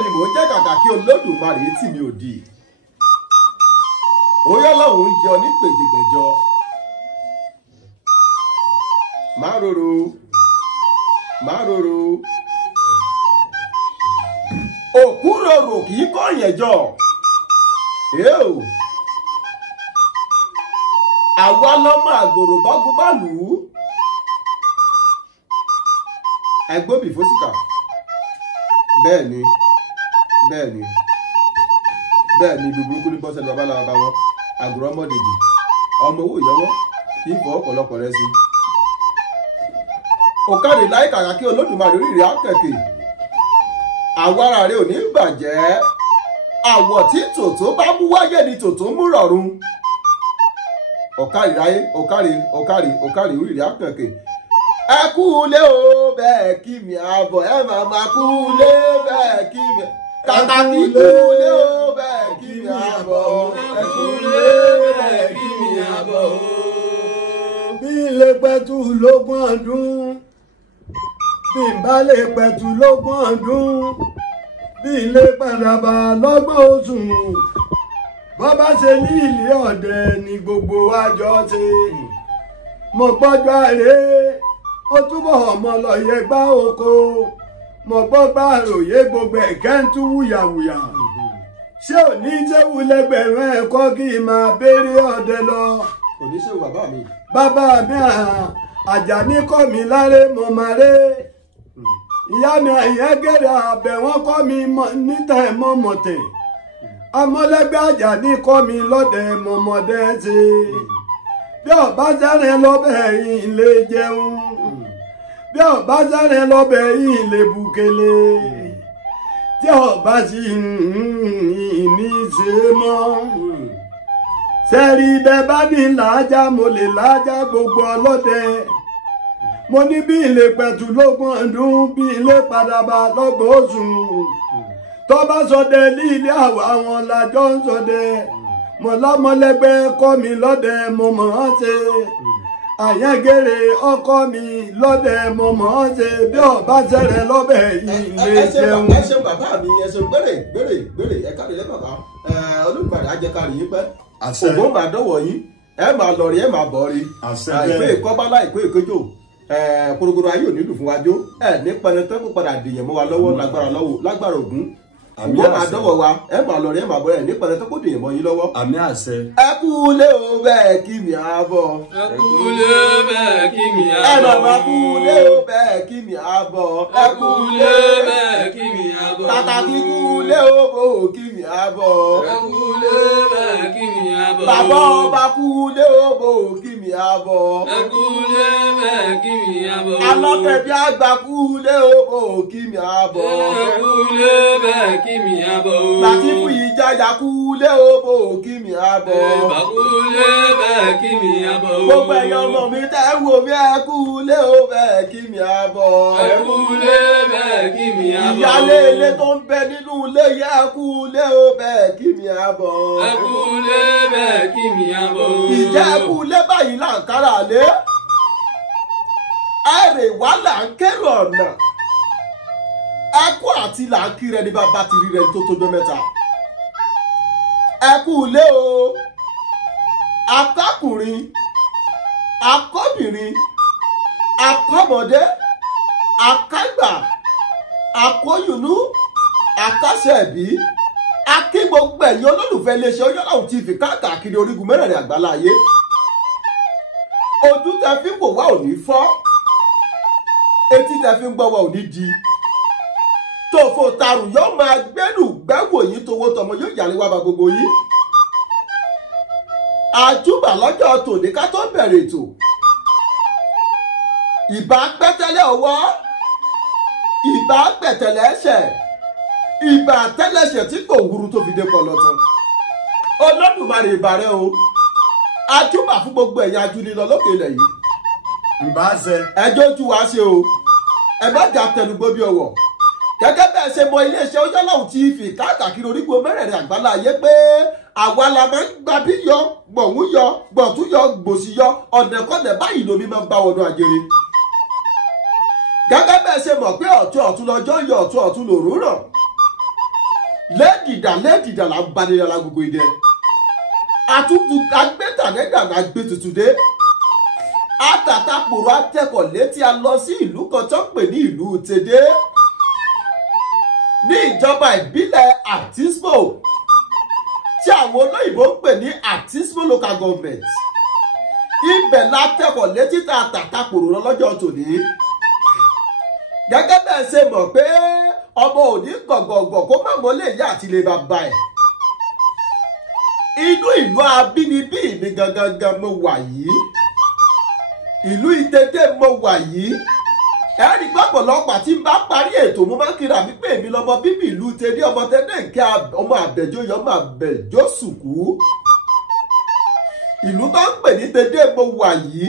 èmi mò ń jẹ́ kàkà kí Olódùmarè tì mí ò di. Oyá lọ́hùn ń jẹ ní gbèjègbèjọ. Má rorò, má rorò. Òkú rorò kì í kọ̀yàn jọ. Àwa lọ́mọ àgòrò bágun bá lù ú. Ẹgbóbì fósìkà. Bẹ́ẹ̀ni burúkú ní bọ́sẹ̀ lọ́ba làwọn bá wọn. Àgòrò ọmọdèjì. Ọmọ owó ìyọ́wọ́ kì í fọ ọ̀pọ̀lọpọ̀ rẹ sí. Òkàrí láì kàkà kí Olódùmarè oríire akẹ̀kẹ̀. Àwárà rẹ ò ní bàjẹ́. Àwọ̀ tí tòtó bá mú wáyé ni tòtó mú rọ̀run. Òkàrí ráyé, òkàrí oríire akẹ̀kẹ̀. Ẹ kú lé o bẹ́ẹ̀ kí mi àbọ̀, ẹ máa kú lé bẹ́ẹ̀ kí mi. Kàkà kí kú lé o bẹ́ẹ̀ kí mi àbọ̀, ẹ kú lé bẹ́ẹ̀ kí mi àbọ̀. Bí ilé pẹ̀tù lógún ọdún, bí n bá lè pẹ̀tù lógún ọdún, bí ilé padàbà lọ́gbọ̀n oṣù, bọ́ bá ṣe ní ilé ọ̀dẹ ni gbogbo àjọ ṣe. Mo gbọ́jọ́ àrè ó túbọ̀ ọmọ lọ yẹ gbá oko, mo gbọ́ gbá àròyé gbogbo ẹ̀kẹ́ ń tú wùyàwùyà. Ṣé ò ní jẹ́wù lẹ́gbẹ̀rún ẹ̀kọ́ kí n máa béèrè ọ̀dẹ lọ? Kò ní ṣe bàbá mi. Bàbá mi Àjàní kọ́ mi láré mo máa ré. Ìyá mi Àyẹ́gẹ̀rẹ̀ àbẹ̀ wọ́n kọ́ mi nítẹ̀ mọ́mọ́tẹ̀. Ọmọlẹ́gbẹ́ Àjàní kọ́ mi lọ́dẹ mọ́mọ́dé ṣe. Bí ọba sẹ́rẹ̀ lọ́bẹ̀ yìí lè jẹun. Bí ọba sẹ́rẹ̀ lọ́bẹ̀ yìí lè bùkélé. Tí ọba sì ní ṣe mọ́. Sẹ́rí bẹ́ẹ̀ bá ní làájá mo lè làájá gbogbo ọlọ́dẹ. Mo ní bí ilé pẹ̀tù lógún ọdún, bí ilé padàbà lọ́gbọ̀n oṣù. Tó bá ṣọdẹ ní ilé àwọn làjọ ń ṣọdẹ. Mo lọ́mọlẹ́gbẹ́ kọ́ mi lọ́dẹ mo mọ̀ ọ́n ṣe. Àyẹ́gẹ̀rẹ̀ ọkọ mi lọ́dẹ mo mọ̀ ọ́n ṣe. Bí ọba sẹ́rẹ̀ lọ́bẹ̀ yìí lè jẹun. Ẹ ṣeun bàbá mi, ẹ ṣeun gbèrè ẹ kárí lẹ́ bàbá. Olódùmarè á jẹ́ kárí yín pẹ́. Ògbó máa dọ́wọ́ yín, ẹ máa lọ rí, ẹ máa bọ̀ rí. Ìpè ìkọ́bálá ìpè ìkéjò. Korokoro ayé ò nílùú fún wa jó. Ní pẹnẹtẹ kó padà dìyàn mọ́ wa lọ́wọ́ lágbára Ògún. Ògbó máa dọ́wọ́ wa, ẹ máa lọ rí, ẹ máa bọ̀ rí. Ní pẹnẹtẹ kó dìyàn mọ́ yín lọ́wọ́. Àmì àṣẹ. Ẹ kú lé o bẹ́ẹ̀ kí mi àbọ̀. Ẹ kú lé bẹ́ẹ̀ kí mi àbọ̀. Ẹ máa kú lé o bẹ́ẹ̀ kí mi àbọ̀. Ẹ kú lé bẹ́ẹ̀ kí mi àbọ̀. Kàkà kí kú lé o bò kí mi àbọ̀. Ẹ kú lé bẹ́ẹ̀ kí mi àbọ̀. Bàbá ọba kú lé o bò kí mi àbọ̀. Ẹ kú lé bẹ́ẹ̀ kí mi àbọ̀. Alọ́kẹ̀bí àgbà kú lé o bò kí mi àbọ̀. Ẹ kú lé bẹ́ẹ̀ kí mi àbọ̀. Látìfù Ìjàyà kú lé o bò kí mi àbọ̀. Ẹ kú lé bẹ́ẹ̀ kí mi àbọ̀. Gbogbo ẹ̀yàn ọmọ mi tẹ́ wò mí ẹ kú lé o bẹ́ẹ̀ kí mi àbọ̀. Ẹ kú lé bẹ́ẹ̀ kí mi àbọ̀. Ìyálé ilé tó ń bẹ nínú ilé yẹ kú lé o bẹ́ẹ̀ kí mi àbọ̀. Ẹ kú lé bẹ́ẹ̀ kí mi àbọ̀. Ìjà kú lé báyìí là ń kára lé. Ẹ̀rẹ̀ wá là ń kérò ọ̀nà. Ẹkú àti là ń kiri ẹni bàbá ti rí rẹ tó tójọ́ mẹ́ta. Ẹ kú lé o. Akákùnrin, akọ́bìnrin, akọ́mọdé, akágbà, akóyùnú, akásẹ̀bí, akí gbogbo ẹ̀yin olólùfẹ́ iléeṣẹ́ Oyalawo TV káàkiri orígun mẹ́rẹ̀ẹ̀rin àgbáláyé. Ojú tẹ fi ń wò wá ò ní fọ́, etí tẹ fi ń gbọ́ wá ò ní di. Tòfò tarù yóò máa gbẹ́rù gbẹ́wò yín towó tọmọ yóò yàrá wá bá gbogbo yín. Àjúbà lọ́jọ́ tòní ká tó bẹ̀rẹ̀ ètò. Ìbà pẹ́tẹ́lẹ̀ ọwọ́, ìbà pẹ̀tẹ̀lẹ̀ ẹsẹ̀, ìbà tẹ́lẹ̀ṣẹ̀ tí kò wúru tó fi dé pọlọtọ. Olódùmarè ìbàrẹ̀ o. Àjúbà fún gbogbo ẹ̀yin ajúnilọ lókè ilẹ̀ yìí. Ǹbá ṣe. Ẹjọ́ ojú wa ṣe o. Ẹ má jà tẹnugbó bí ọwọ́. Gẹ́gẹ́ bẹ́ẹ̀ ṣe mọ iléeṣẹ́ Oyalawo TV káàkiri orígun mẹ́rẹ̀ẹ̀rin àgbáláyé pé àwa la máa ń gba bí yọ, gbọ̀hún yọ, gbọ̀tún yọ, gbòsì yọ, ọ̀nẹ̀kọ́nẹ̀ báyìí lomi máa ń bá wọnú ajere. Gẹ́gẹ́ bẹ́ẹ̀ ṣe mọ̀ pé ọ̀tún ọ̀tún lọ́jọ́ yọ, ọ̀tún ọ̀tún lòrùn ràn. lẹ́dìdà là ń bá nílẹ̀ alágbogbo idẹ àtúntò agbẹ́tànẹ́dà là gbé tuntun dé àtàtàpòrò atẹ́kọ̀ létí a lọ sí ìlú kan tó ń pè ní ìlú tèdè ní ìjọba ìbílẹ̀ Artismo tí àwọn olóyìnbó ń pè ní Artismo local government ibẹ̀ látẹ́kọ̀ létí tá a tàtàpòrò lọ́jọ́ tòní gẹ́gẹ́ bẹ́ẹ̀ ṣe mọ̀ pé ọmọ òní gọ̀gọ̀gọ̀ kó má mọ́ lè yá àti lè bàbá ẹ̀ inú ìlú abínibí mi gangan mo wà yìí ìlú Ìtẹ̀dé mo wà yìí ẹ̀rí gbọ́pọ̀lọpọ̀ àti bá parí ètò mo máa ń kíra mi pé èmi lọ́mọ bíbí ìlú Ìtẹ̀dé ọmọ Ìtẹ̀dé nkẹ́ ọmọ àbẹ̀jọ́yọ̀ ọmọ àbẹ̀jọ́sùkú ìlú bá ń pè ní Ìtẹ̀dé mo wà yìí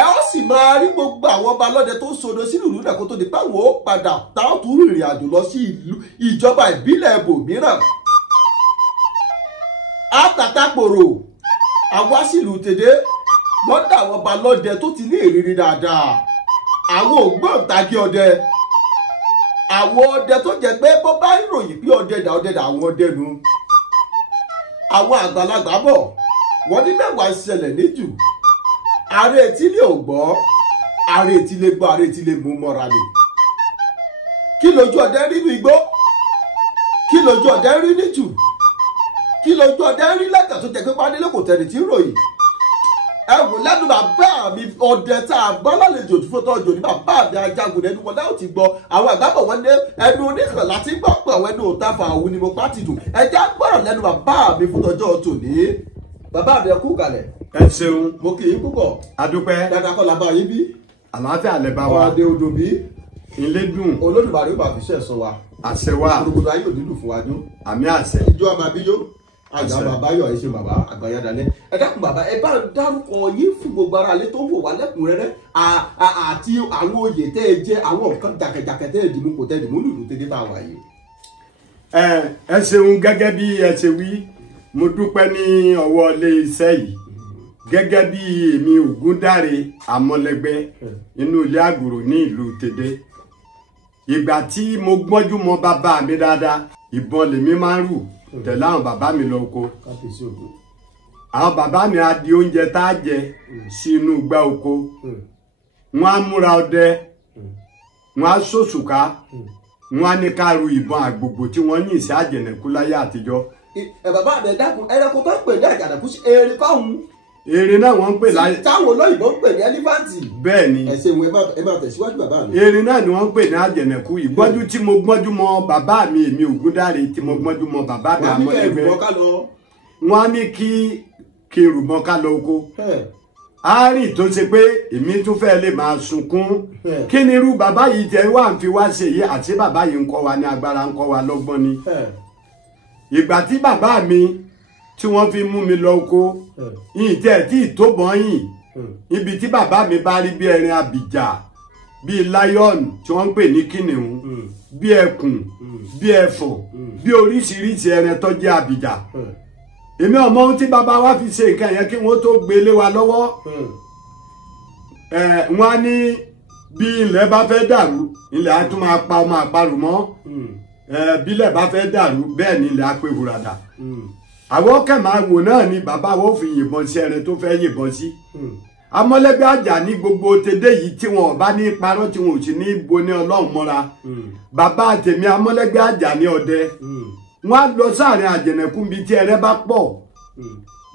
ẹ ó sì máa rí gbogbo àwọn ọba lọ́dẹ tó sodo sínú ìlú náà kó tó di pé àwọn ó padà táàtú rìnrìn àjò lọ sí ìlú ìjọba ìbílẹ̀ ibòmíràn àtàtàpòrò àwa sílùú Ìtẹ̀dé lọ́dọ̀ àwọn ọba lọ́dẹ tó ti ní ìrírí dáadáa àwọn ògbóǹtagì ọdẹ àwọn ọdẹ tó jẹ pé bó bá ìròyìn pé ọdẹ dà àwọn ọdẹ nu àwọn àgbàlagbà bọ̀ wọ́n ní mẹ́wàá ṣẹlẹ̀ níjù ààrẹ etílé ò gbọ́ ààrẹ etílé gbọ́ ààrẹ etílé mú mọ́ra ni kí lójú ọdẹ rí ní igbó kí lójú ọdẹ rí níjù kí lójú ọdẹ rí lẹ́kàn tó jẹ́ pé pádélé kò tẹ̀lé tí ń ròyìn ẹ wò lẹ́nu bàbá mi ọdẹ tá a gbọ́ lálejò tó fọ́tọ́ ọjọ́ ní bàbá mi ajagun ẹnu wọn láwọn ti gbọ́ àwọn àgbàbọ̀ wọn ní ẹnu oníkan láti gbọ́ pé àwọn ẹnu òta fà òun ni mo bá ti dùn ẹjẹ́ gbọ́rọ̀ lẹ́nu bàbá mi fọ́tọ́jọ́ tòní bàbá mi ẹ kú kalẹ̀. ẹ ṣeun. mo kì í púpọ̀. adúpẹ́. dáadáa kọ́ la bá yín bí. àlàáfíà lẹ bá wa. ọdẹ odò bí. ilé dùn. Olódùmarè ó bá fi ṣẹ́ sọ wa. àṣẹ wa. gbogbo ayé òdìdù fún wa jó. àmì àṣẹ. ìjọ àmàbíyó àgbà bàbá yọ ẹ ṣe bàbá àgbàyà dalẹ̀ ẹ dákun bàbá ẹ bá ń dárúkọ yín fún gbogbo ara alẹ́ tó wò wá lẹ́kùnrẹ́rẹ́ àti àwọn oyè tẹ́ ẹ jẹ́ àwọn nǹkan jàkẹ̀jàkẹ̀ tẹ́ ẹ dìmú kò tẹ́ ẹ dìmú lùlù tẹ́lẹ̀ tá a wà yìí. ẹ ṣeun gẹ́gẹ́ bí ẹ ṣe wí mo dúpẹ́ ní ọwọ́ ilé iṣẹ́ yìí gẹ́gẹ́ bí èmi Ògúndáre Àmọ́lẹ́gbẹ́ inú ilé àgùrò ní ìlú Ìtẹ̀dé ìgbà tí mo gbọ́njú mọ bàbá mi dáadáa ìbọn lèmi máa ń rù tẹ̀lé àwọn bàbá mi lọ oko àwọn bàbá mi á di oúnjẹ tá a jẹ sí inú igbá oko wọn á múra ọdẹ wọn á sòṣùká wọn á ní ká ru ìbọn àgbògbò tí wọn yìn sí Àjẹnàkú láyé àtijọ́. bàbá mi dákun ẹranko tó ń pè ní Àjànàkú sí èrè kọ́hún. èrè náà wọ́n ń pè láyé. táwọn olóyìnbó ń pè ní ẹlífáǹtì. bẹ́ẹ̀ ni ẹ ṣeun ẹ máa tẹ̀síwájú bàbá mi. èrè náà ni wọ́n ń pè ní Àjẹnàkú ìgbọ́njú tí mo gbọ́njú mọ bàbá mi èmi Ògúndáre tí mo gbọ́njú mọ bàbá mi Àmọ́lẹ́gbẹ́ wọ́n á ní kí n rùbọn ká lọ oko àárín tó ṣe pé èmi tún fẹ́ lè máa sunkún kí ni irú bàbá yìí tẹ́ wà ń fi wá ṣe yìí àti bàbá yìí ń kọ́ wa ní agbára ń kọ́ wa lọ́gbọ́n ni ìgbà tí bàbá mi tí wọ́n fi mú mi lọ oko yìí tẹ́ tí ìtóbọn yìí ibi tí bàbá mi bá rí bí ẹrin abìjà bí lion tí wọ́n ń pè ní kìnìún bí ẹkùn bí ẹfọ̀n bí oríṣiríṣi ẹran tó jẹ́ abìjà èmi ọmọ ohun tí bàbá wa fi ṣe nǹkan yẹn kí wọ́n tó gbélé wa lọ́wọ́ wọ́n á ní bí ilẹ̀ bá fẹ́ dàrú ilẹ̀ á tún máa pa ọmọ àparò mọ́ bílẹ̀ bá fẹ́ dàrú bẹ́ẹ̀ ni ilẹ̀ á pé hùràdà àwọn kẹ̀mà wò náà ni bàbá wọn fi yìnbọn sí ẹni tó fẹ́ yìnbọn sí Àmọ́lẹ́gbẹ́ àjà ní gbogbo tèdè yìí tí wọn bá ní parọ́ tí wọn ò sì ní bo ní Ọlọ́run mọ́ra bàbá tèmi Àmọ́lẹ́gbẹ́ àjà ní ọdẹ wọn á lọ sáàrin Àjẹnàkú bíi tí ẹrẹ bá pọ̀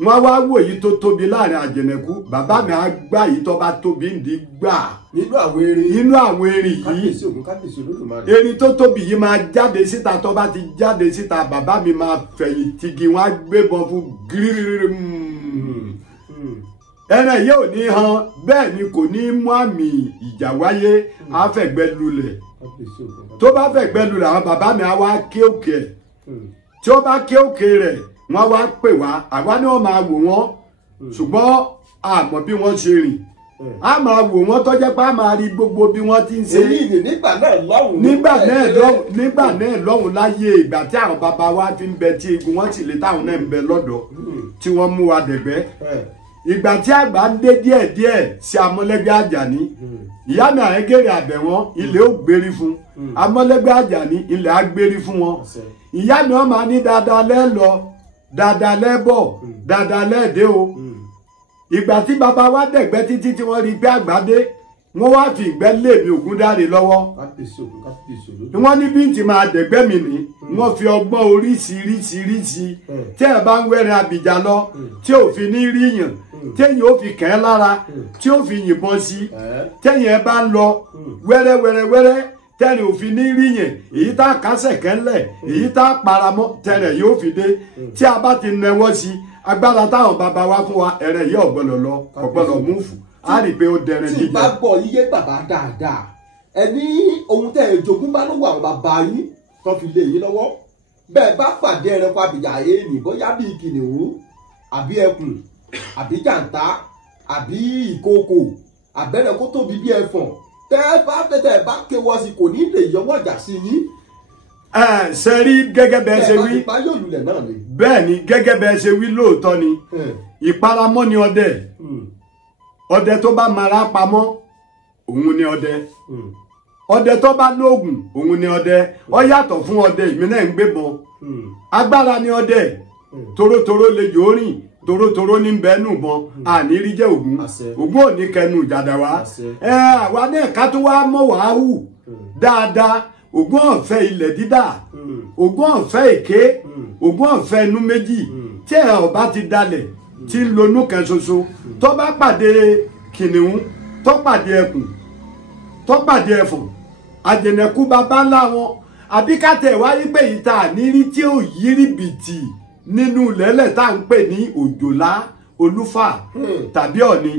wọn wá wò èyí tó tóbi láàrin Àjẹnàkú bàbá mi á gbá èyí tó bá tóbi ndí gbà nínú àwọn erin yìí erin tó tóbi yìí máa jáde síta tó bá ti jáde síta bàbá mi máa fẹ̀yìn tigi wọn á gbébọn fún gírírí ẹran yìí ò ní han bẹ́ẹ̀ ni kò ní mú àmì ìjà wáyé á fẹ̀gbẹ́ lulẹ̀ tó bá fẹ̀gbẹ́ lulẹ̀ àwọn bàbá mi á wá ké òkè ẹ̀ tí ó bá ké òkè rẹ̀ wọ́n wá pè wá àwa ni wọ́n máa wò wọ́n ṣùgbọ́n àmọ́ bí wọ́n ṣe rìn a máa wò wọ́n tó jẹ́ pé a máa rí gbogbo bí wọ́n ti ń ṣe. nígbà náà lọ́hùn. nígbà náà lọ́hùn láyé ìgbà tí àwọn bàbá wa fi ń bẹ tí egun wọn sì lè táwọn náà ń bẹ lọ́dọ̀ tí wọ́n mú wa dẹ̀gbẹ́. ìgbà tí àgbà ń dé díẹ̀díẹ̀ sí Amọ́lẹ́gbẹ́ Àjàní ìyá mi Àyẹ́gèrè Àbẹ̀wọ́n ilẹ̀ ó gbérí fún Amọ́lẹ́gbẹ́ Àjàní ilẹ̀ á gbérí fún wọn ìyá mi wọ́n máa ní dáadáa lẹ́ lọ dáadáa lẹ́ bọ̀ dáadáa lẹ́ dé o ìgbà tí bàbá wa dẹ̀gbẹ́ títí tí wọ́n rí pé àgbà dé wọ́n wá fi ìgbẹ́ lé mi Ògúndáre lọ́wọ́ wọ́n ní bí n ti máa dẹ̀gbẹ́ mi ní wọ́n fi ọgbọ́n oríṣiríṣiríṣi tí ẹ bá ń wẹ́rin Abìjà lọ tí ò fi ní ríyàn téèyàn ó fi kẹ́ ẹ́ lára tí ó fi yìnbọn sí téèyàn ẹ bá ń lọ wẹ́rẹ́wẹ́rẹ́wẹ́rẹ́ tẹ́rẹ̀ ò fi ní ríyàn èyí tá a kásẹ̀ kẹ́lẹ̀ èyí tá a paramọ́ tẹ́rẹ̀ yóò fi dé tí a bá ti nẹwọ́ sí agbára táwọn bàbá wa fún wa ẹ̀rẹ̀ yìí ọ̀gbọ́dọ̀ lọ ọ̀gbọ́dọ̀ múfù a rí i pé ó dẹrẹ jíjẹ. tí bá gbọ́ yíyé bàbá dáadáa ẹni ohun tẹ́ ẹ jogún bá lọ́wọ́ àwọn bàbá yín tó fi lé yín lọ́wọ́ bẹ́ẹ̀ bá pàdé ẹranko abìjà èèní bóyá bíi kìnìún àbí ẹkùn àbí jàǹtá àbí ìkookò àbẹ́rẹ́ kó tóbi bí ẹfọ̀n tẹ́ ẹ bá kéwọ́ sí kò ní lè yọwọ́ ọjà sí yín. ṣe rí gẹ́gẹ́ bẹ́ẹ̀ ṣe wí bẹ́ẹ̀ ni gẹ́gẹ́ bẹ́ẹ̀ ṣe wí lóòótọ́ ni ìparamọ́ ni ọdẹ ọdẹ tó bá mara pamọ́ òun ni ọdẹ ọdẹ tó bá lóògùn òun ni ọdẹ ó yàtọ̀ fún ọdẹ ìmínà ń gbébọn agbára ni ọdẹ torótoró lè yóò rìn torótoró ní bẹ́ẹ̀ nù bọ́n àní rí jẹ́ ògún ògún ò ní kẹnu ìjàdá wa àwa náà ká tó wá mọ̀ wá hù dáadáa ògún ọ̀fẹ́ ilẹ̀ dídà ògún ọ̀fẹ́ èké ògún ọ̀fẹ́ inú méjì tí ẹ̀ ọba ti dalẹ̀ tí ń lonú kan ṣoṣo tó bá pàdé kìnìún tó pàdé ẹkùn tó pàdé ẹfọ̀n àjẹnẹkú bàbá ńlá wọn àbí kàtẹ́ wáyé pé ìta ànírí tí ò yírí bìtì nínú lẹ́lẹ̀ tá à ń pè ní òjòlá olúfà tàbí ọ̀ni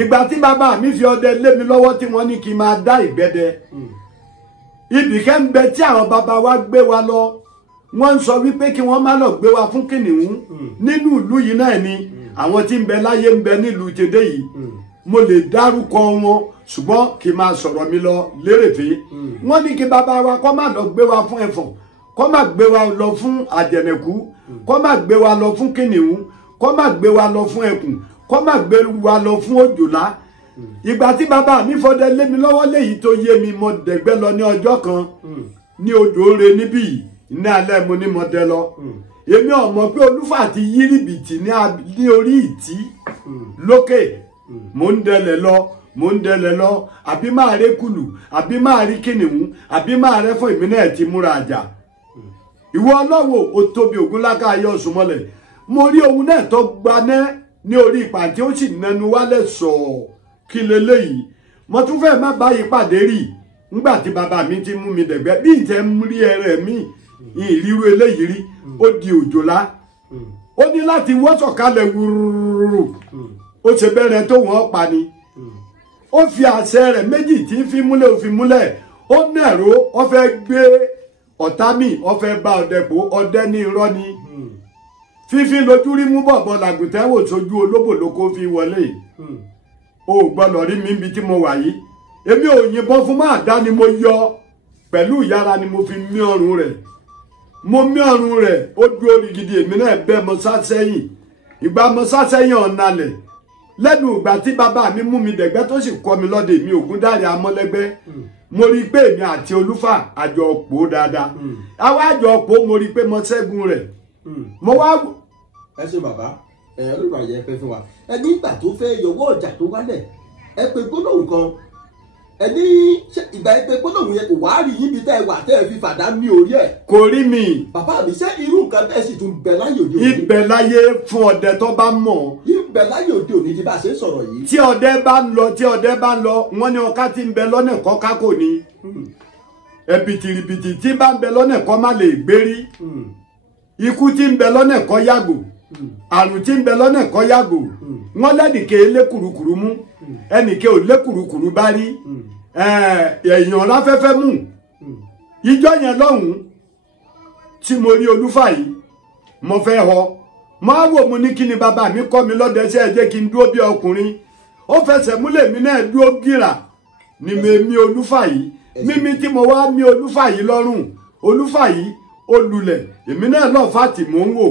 ìgbà tí bàbá mi fi ọdẹ lé mi lọ́wọ́ tí wọ́n ní kí n máa dá ìgbẹ́dẹ ibìkẹ́ ń bẹ tí àwọn bàbá wa gbé wa lọ wọ́n ń sọ wípé kí wọ́n má lọ gbé wa fún kìnìún nínú ìlú yìí náà ni àwọn tí ń bẹ láyé ń bẹ nílùú tèdè yìí mo lè dárúkọ wọn ṣùgbọ́n kí n máa sọ̀rọ̀ mi lọ lérèfé wọ́n ní kí bàbá wa kó má lọ gbé wa fún ẹfọ̀n kó má gbé wa lọ fún àjẹnẹ̀kú kó má gbé wa lọ fún kìnìún kó má gbé wa lọ fún ẹkùn kó má gbé wa lọ fún òjòlá ìgbà tí bàbá mi fọdẹ lé mi lọ́wọ́ léyìí tó yé mi mo dẹ̀gbẹ́ lọ ní ọjọ́ kan ní odò Ore níbí yìí ní alẹ́ mo ní mo dẹ lọ èmi ò mọ̀ pé Olúfà ti yí rìbìtì ní orí ìtí lókè mo ń dẹlẹ̀ lọ àbí máa rí kùlù àbí máa rí kìnìún àbí máa rẹ́ fún ìmínà ẹ̀ ti múra àjà ìwọ ọlọ́wọ́ o tóbi Ògúnláká ayé ọ̀sùnmọ́lẹ̀ mo rí ohun náà tó gbaná ní orí ìpàdé ó sì nẹnu wálẹ̀ sọ̀ọ́ kí leléyìí mo tún fẹ́ má báyìí pàdé rí nígbà tí bàbá mi ti mú mi dẹ̀gbẹ́ bí ìtẹ́ ń rí ẹrẹ̀ mi ìrírú eléyìí rí ó di òjòlá ó ní láti wọ́sọ̀ kalẹ̀ wúrúrú ó ṣe bẹ̀rẹ̀ tó wọ́n pa ni ó fi àṣẹ rẹ̀ méjì tí ń fi múlẹ̀ ó fi múlẹ̀ ó nẹ̀rọ ó fẹ́ gbé ọ̀tá mi ó fẹ́ bá ọdẹ pò ọdẹ ní irọ́ ni fífi lójú rí mú bọ̀bọ̀ làgùntẹ́ wò sójú olóbò ló kó fi wọlé o gbọ́dọ̀ rí mi níbi tí mo wà yìí èmi ò yìnbọn fún máa dá ni mo yọ pẹ̀lú ìyára ni mo fi mí ọrùn rẹ̀ mo mí ọrùn rẹ̀ ó dúró rigidi èmi náà bẹ́ mo sá sẹ́yìn ìgbà mo sá sẹ́yìn ọ̀nàlẹ̀ lẹ́nu ìgbà tí bàbá mi mú mi dẹ̀gbẹ́ tó sì kọ́ mi lọ́dẹ mi Ògúndáre Amọ́lẹ́gbẹ́ mo rí i pé èmi àti Olúfà àjọ pò dáadáa àwa àjọ pò mo rí i pé mo ṣẹ́gun rẹ̀ mo wá. ẹ ṣe bàbá olùrọ̀ àyẹ̀ ẹ pẹ́ fún wa ẹ ní ìgbà tó fẹ́ yọwọ́ ọjà tó wálẹ̀ ẹ pé gbólóhùn kan ẹ ní ìgbà ẹ pé gbólóhùn yẹn kò wá rí yín bí tẹ́ ẹ wà tẹ́ ẹ fi fàdá ní orí ẹ̀. kò rí mi. bàbá mi ṣé irú nǹkan bẹ́ẹ̀ sì tún bẹ láyé òde òní. ibẹ̀ láyé fún ọdẹ tó bá mọ̀. ibẹ̀ láyé òde òní ti bá a ṣe ń sọ̀rọ̀ yìí. tí ọdẹ bá ń lọ wọ́n ní ọká tí ń bẹ lọ́nà kọ́ ká kò ní. ẹ̀bìtìrìbìtì tí bá ń bẹ lọ́nà kọ́ má lè gbérí. ikú tí ń bẹ lọ́nà kọ́ yàgò. àrùn tí ń bẹ lọ́nà kọ́ yàgò. wọ́n lẹ́nìkẹ́ lé kùrukùru mú ẹnìkẹ́ ò lé kùrukùru bá rí. èèyàn láfẹ́fẹ́ mú. ìjọ yẹn lọ́hùn-ún tí mo rí Olúfà yìí mo fẹ́ họ mo á wò mo ní kí ni bàbá mi kọ́ mi lọ́dẹ ṣe ẹ jẹ́ kí n dúró bí ọkùnrin ó fẹsẹ̀ múlẹ̀ mi náà dúró gírà ni mi Olúfà yìí mímí tí mo wá mi Olúfà yìí lọ́rùn Olúfà yìí ó lulẹ̀ èmi náà lọ́ọ́ fàtì mò ń wò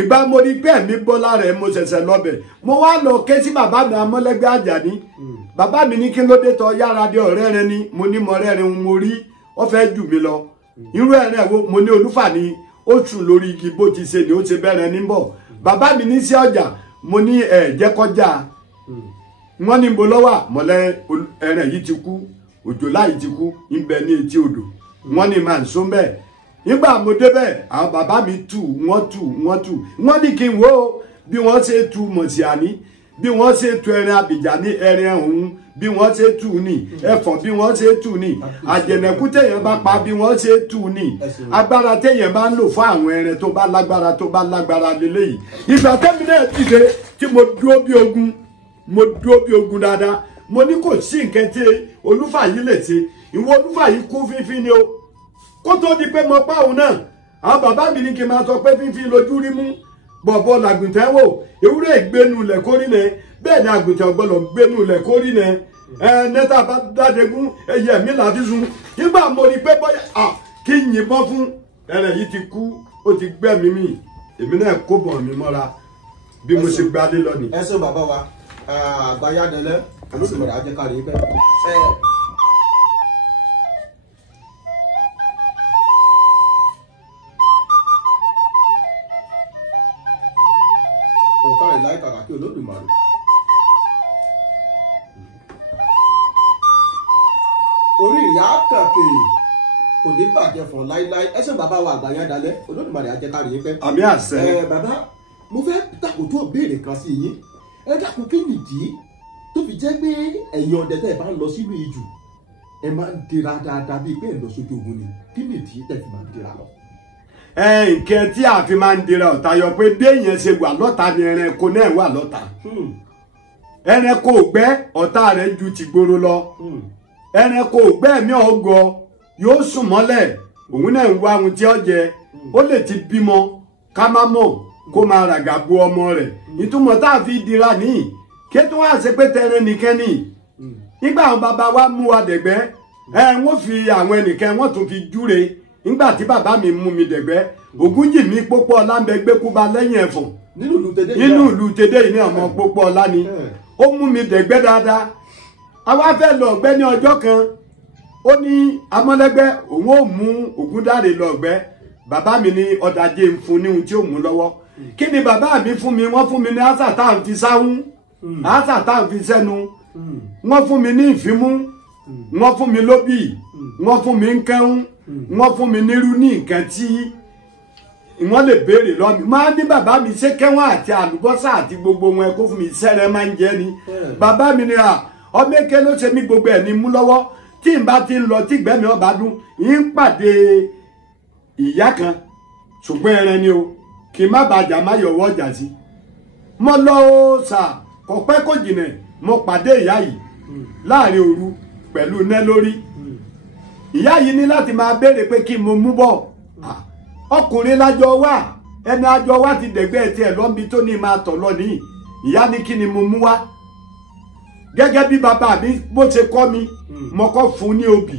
ìgbà mo rí pé ẹ̀mí bọ́ lára ẹ̀ mo ṣẹ̀ṣẹ̀ lọ́bẹ̀ mo wá lọ ké sí bàbá mi Amọ́lẹ́gbẹ́ Àjàní bàbá mi ní kí ló dé tọ yára dé ọ̀rẹ́ rẹ ni mo ní mọ rẹ́rin mo rí ó fẹ́ jù mí lọ irú ẹ̀rẹ́ wo mo ní Olúfà ni ó sùn lórí igi bó ti ṣe ni ó ṣe bẹ̀rẹ̀ ní bọ̀ bàbá mi ní sí ọjà mo ní jẹ́ kọjá wọ́n ní mo lọ́wọ́ mọ̀lẹ́ ẹ̀rẹ́ yìí ti kú òjòlá yìí ti kú ń bẹ ní etí odò wọ́n ní màá sún bẹ́ẹ̀ nígbà mo débẹ̀ àwọn bàbá mi wọ́n ní kí n wo bí wọ́n ṣe tu Mọ̀síàní bí wọ́n ṣe tu ẹran Abìjà ní ẹran ọ̀hún bí wọ́n ṣe tu ní ẹ̀fọ́ bí wọ́n ṣe tu ní àjẹnẹ̀kú téèyàn bá pa bí wọ́n ṣe tu ní agbára téèyàn bá ń lò fún àwọn ẹran tó bá lágbára lélẹ́yìí ìgbà tẹ́mi náà dìde tí mo dúró bí ogun dáadáa mo ní kò sí nǹkan tí Olúfà yìí lè ṣe ìwọ Olúfà yìí kú fífín ni o kó tó di pé mo pa òun náà àwọn bàbá mi ní kí n máa sọ pé fífín lójú rí mú bọ̀bọ̀ làgùntàn wò ewúrẹ́ ìgbénu ilẹ̀ kórì nẹ bẹ́ẹ̀ ni àgùntàn gbọ́dọ̀ gbénu ilẹ̀ kórì nẹ nẹ́tà bá dádégún ẹyẹ mi làbí sun nígbà mo rí pé bọ́yá kí n yìnbọn fún ẹrẹ̀ yìí ti kú ó ti gbẹ́mí mi èmi náà kó bọ̀ mí mọ́ra bí mo ṣe gbadé lọ ni. ẹ ṣé bàbá wa àgbáyádẹlẹ Olódùmarè á jẹ́ ká rí pẹ́. òǹkàrẹ̀ láì kàkà kí Olódùmarè. orí ìyá kàkè kò ní bàjẹ́ fún láíláí ẹ ṣé bàbá wa àgbáyádẹlẹ Olódùmarè á jẹ́ ká rí pẹ́. àmì àṣẹ. bàbá mo fẹ́ dàkótó béèrè kan sí yín ẹ dákun kí nìdí tó fi jẹ́ pé ẹ̀yin ọdẹ tẹ́ ẹ bá ń lọ sínú ijù ẹ máa ń dira dáadáa bíi pé ẹ lọ sójú ogun ni kí nìdí tẹ́ fi máa ń dira lọ. nǹkan tí a fi máa ń dira ọ̀tá yọ pé béèyàn ṣe wà lọ́ta ni ẹranko náà wà lọ́ta ẹranko ògbẹ́ ọ̀tá rẹ̀ ju tìgboro lọ ẹranko ògbẹ́ mi ọgọ yóò sùn mọ́lẹ̀ òun náà ń wá ohun tí ó jẹ ó lè ti bímọ ká má mọ̀ kó máa ràgà bo ọmọ rẹ̀ ìtumọ̀ tá a fi dira níyì kí tó wá ṣe pé tẹrẹ nìkan ni nígbà àwọn bàbá wa mú wa dẹ̀gbẹ́ wọ́n fi àwọn ẹnìkan wọ́n tún fi júre nígbà tí bàbá mi mú mi dẹ̀gbẹ́ Ògúnjìmí Pópó Ọlá ń bẹ gbẹ́kúba lẹ́yìn ẹ̀fọ̀n nínú ìlú tèdè yìí ní ọmọ Pópó Ọlá ni ó mú mi dẹ̀gbẹ́ dáadáa àwa fẹ́ lọ ọ̀gbẹ́ ní ọjọ́ kan ó ní Amọ́lẹ́gbẹ́ òun ò mú Ògúndáre lọ ọ̀gbẹ́ bàbá mi ní ọ̀dàjé ń fún ní ohun tí ó mú lọ́wọ́ kí ni bàbá mi fún mi wọ́n fún mi ní àṣà tá à ń fi sáhún àṣà tá à ń fi sẹ́nu wọ́n fún mi ní ìfimú wọ́n fún mi lóbì wọ́n fún mi ń kẹ́hún wọ́n fún mi nírú ní nǹkan tí wọ́n lè béèrè lọ́mí máa ní bàbá mi ṣé kẹ́wọ́n àti àlùbọ́sà àti gbogbo wọn kó fún mi sẹ́rẹ̀ máa ń jẹ́ ni bàbá mi ni ọmọ èké ló ṣe mí gbogbo ẹ̀ ní mú lọ́wọ́ tí n bá ti ń lọ tí ìgbẹ́mi ọba dún yín pàdé ìyá kan ṣùgbọ́n ẹran ni o kì í má bàjá má yọ̀wọ́ ọjà sí mo lọ ó sà kò pẹ́ kò jìnà mo pàdé ìyá yìí láàrin òru pẹ̀lú iná lórí ìyá yìí ní láti máa béèrè pé kí mo mú bọ̀ ọkùnrin lájọ wà ẹni àjọ wà ti dẹ̀gbẹ́ tiẹ̀ lọ́nbi tó ní máa tọ̀ lọ nìyí ìyá ní kí ni mo mú wá gẹ́gẹ́ bí bàbá mi bó ṣe kọ́ mi mo kọ́ fún ní obì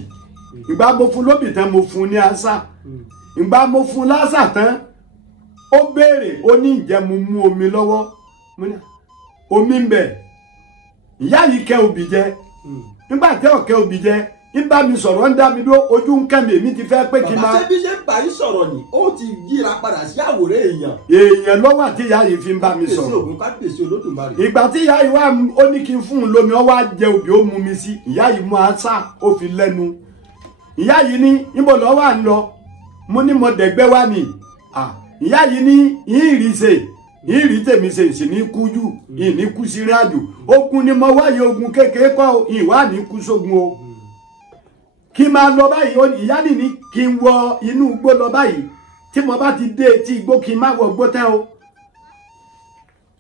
ìgbà mo fún lóbì tán mo fún ní àṣà ìgbà mo fún lásà tán ó béèrè ó ní ǹjẹ́ mo mú omi lọ́wọ́ omi ń bẹ ìyá yìí kẹ́ obì jẹ nígbà tí ó kẹ́ obì jẹ ń bá mi sọ̀rọ̀ ń dá mi dúró ojú ń kẹ́ mi èmi ti fẹ́ pé kí n máa. bàbá ṣe bí ṣe ń bá yín sọ̀rọ̀ ni ó ti yíra padà sí àwòrán èèyàn lọ́wọ́ àti ìyá yìí fi ń bá mi sọ̀rọ̀ kábíyèsí Olódùmarè. ìgbà tí ìyá yìí wá ó ní kí n fún un lómi ó wá jẹ obì ó mu mi sí ìyá yìí mú àṣà ó fi lẹ́nu ìyá yìí ní níbo lọ́ wà ń lọ mo ní mo dẹ̀gbẹ́ wá ni ìyá yìí ní ìrì tèmi ṣe sì ní kú jù ìní kú sí rí àjò ogun ni mo wáyé ogun kékeré kọ́ ìwà ní kú sógun o kí n máa lọ báyìí ìyá nìní kí n wọ inú igbó lọ báyìí tí mo bá ti dé etí igbó kí n má wọ igbó tẹ́ o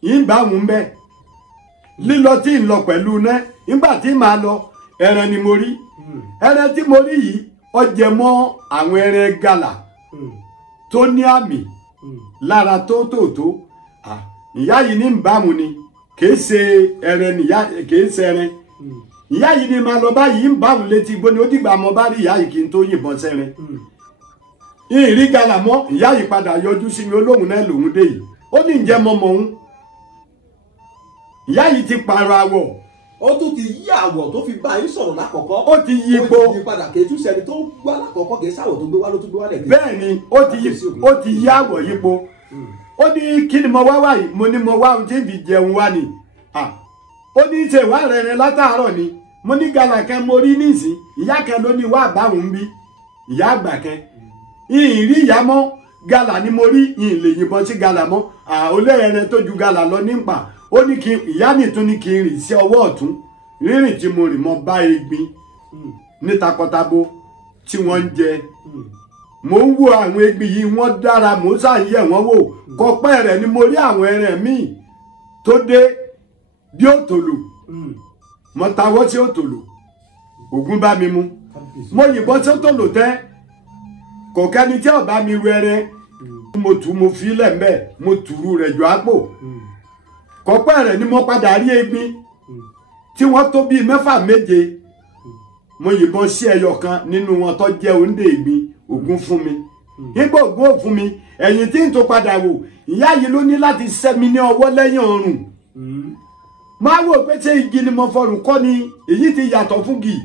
yìí ń bá òun bẹ́ẹ̀ lílọ tí ń lọ pẹ̀lú iná nígbà tí màá lọ ẹran ni mo rí ẹran tí mo rí yìí ó jẹ mọ́ àwọn ẹran gàlà tó ní àmì lára tó ìyá yìí ní bámu ni kìí ṣe ẹran nìyá kìí ṣe ẹran ìyá yìí ní máa lọ báyìí ń bámu létí igbó ni ó dìgbà mo bá rí ìyá yìí kí n tó yìnbọn sẹ́rin ìrí gàlà mọ́ ìyá yìí padà yọjú sí mi olóhùn náà lòún dé yìí ó ní ǹjẹ́ mọ mọ̀ òun ìyá yìí ti pààrọ̀ àwọ̀ ó tún ti yí àwọ̀ tó fi bá yín sọ̀rọ̀ lákọ̀ọ́kọ́ ó ti yí ipò ó ti yí padà kẹ́tù sẹ́ni tó wá lákọ̀ọ́kọ́ kì í sáwọ̀ tó gbé wá ló tún gbé wá lẹ́gbẹ̀ẹ́. bẹ́ẹ̀ ni ó ti yí àwọ̀ yípo ó ní kí ni mo wá wáyé mo ní mo wá ohun tí ń fi jẹun wá ni ó ní ṣe ìwà rẹ̀ rẹ̀ látàárọ̀ ni mo ní gàlà kan mo rí nísìn ìyá kan ló ní wá àbáwọn bí ìyá àgbà kan ìhìn rí ìyá mọ́ gàlà ni mo rí ìhìn lè yìnbọn sí gàlà mọ́ olóyèrè tó ju gàlà lọ nípa ó ní kí ìyá nìtún ní kí n rìn sí ọwọ́ ọ̀tún rírìn tí mo rìn mọ́ bá egbin ní takọtabo tí wọ́n ń jẹ mo ń wo àwọn egbin yìí wọ́n dára mo ń ṣàyẹ̀ wọ́n wò kọpẹ́ rẹ̀ ni mo rí àwọn ẹran míì tó dé bí òtòlò mo tawọ́ sí òtòlò ògún bá mi mú mo yìnbọn sí òtòlò tẹ́ kò kẹ́ni tí ọba mi ru ẹrẹ mo tù mo fi lẹ̀ mbẹ́ mo tùrú rẹ̀ jọ àpò kọpẹ́ rẹ̀ ni mo padà rí egbin tí wọ́n tó bíi 6 7 mo yìnbọn sí ẹyọ kan nínú wọn tó jẹ́ òǹdè egbin ògún fún mi nígbà ògún ò fún mi ẹ̀yìn tí n tó padà wò ìyá yìí ló ní láti ṣẹ́ mi ní ọwọ́ lẹ́yìn ọrùn máa wò pé ṣé igi ni mo fọrùn kọ́ ni èyí ti yàtọ̀ fún gì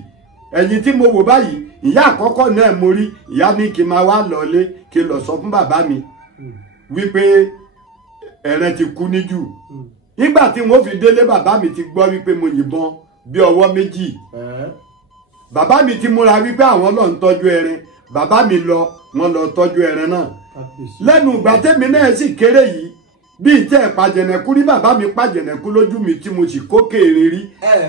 ẹ̀yìn tí mo wò báyìí ìyá àkọ́kọ́ náà mo rí ìyá ní kí n máa wá lọlé kí n lọ sọ fún bàbá mi wípé ẹ̀rẹ̀ ti kú níjù nígbà tí wọ́n fi délé bàbá mi ti gbọ́ wípé mo yìnbọn bí ọwọ́ 2 bàbá mi ti múra wípé àwọn lọ ń tọ́jú ẹran bàbá mi lọ wọ́n lọ tọ́jú ẹran náà lẹ́nu ìgbà tẹ́mi náà sì kéré yìí bí ìtẹ́ pàjẹ̀nẹ̀kú rí bàbá mi pàjẹ̀nẹ̀kú lójú mi tí mo sì kókè erin rí.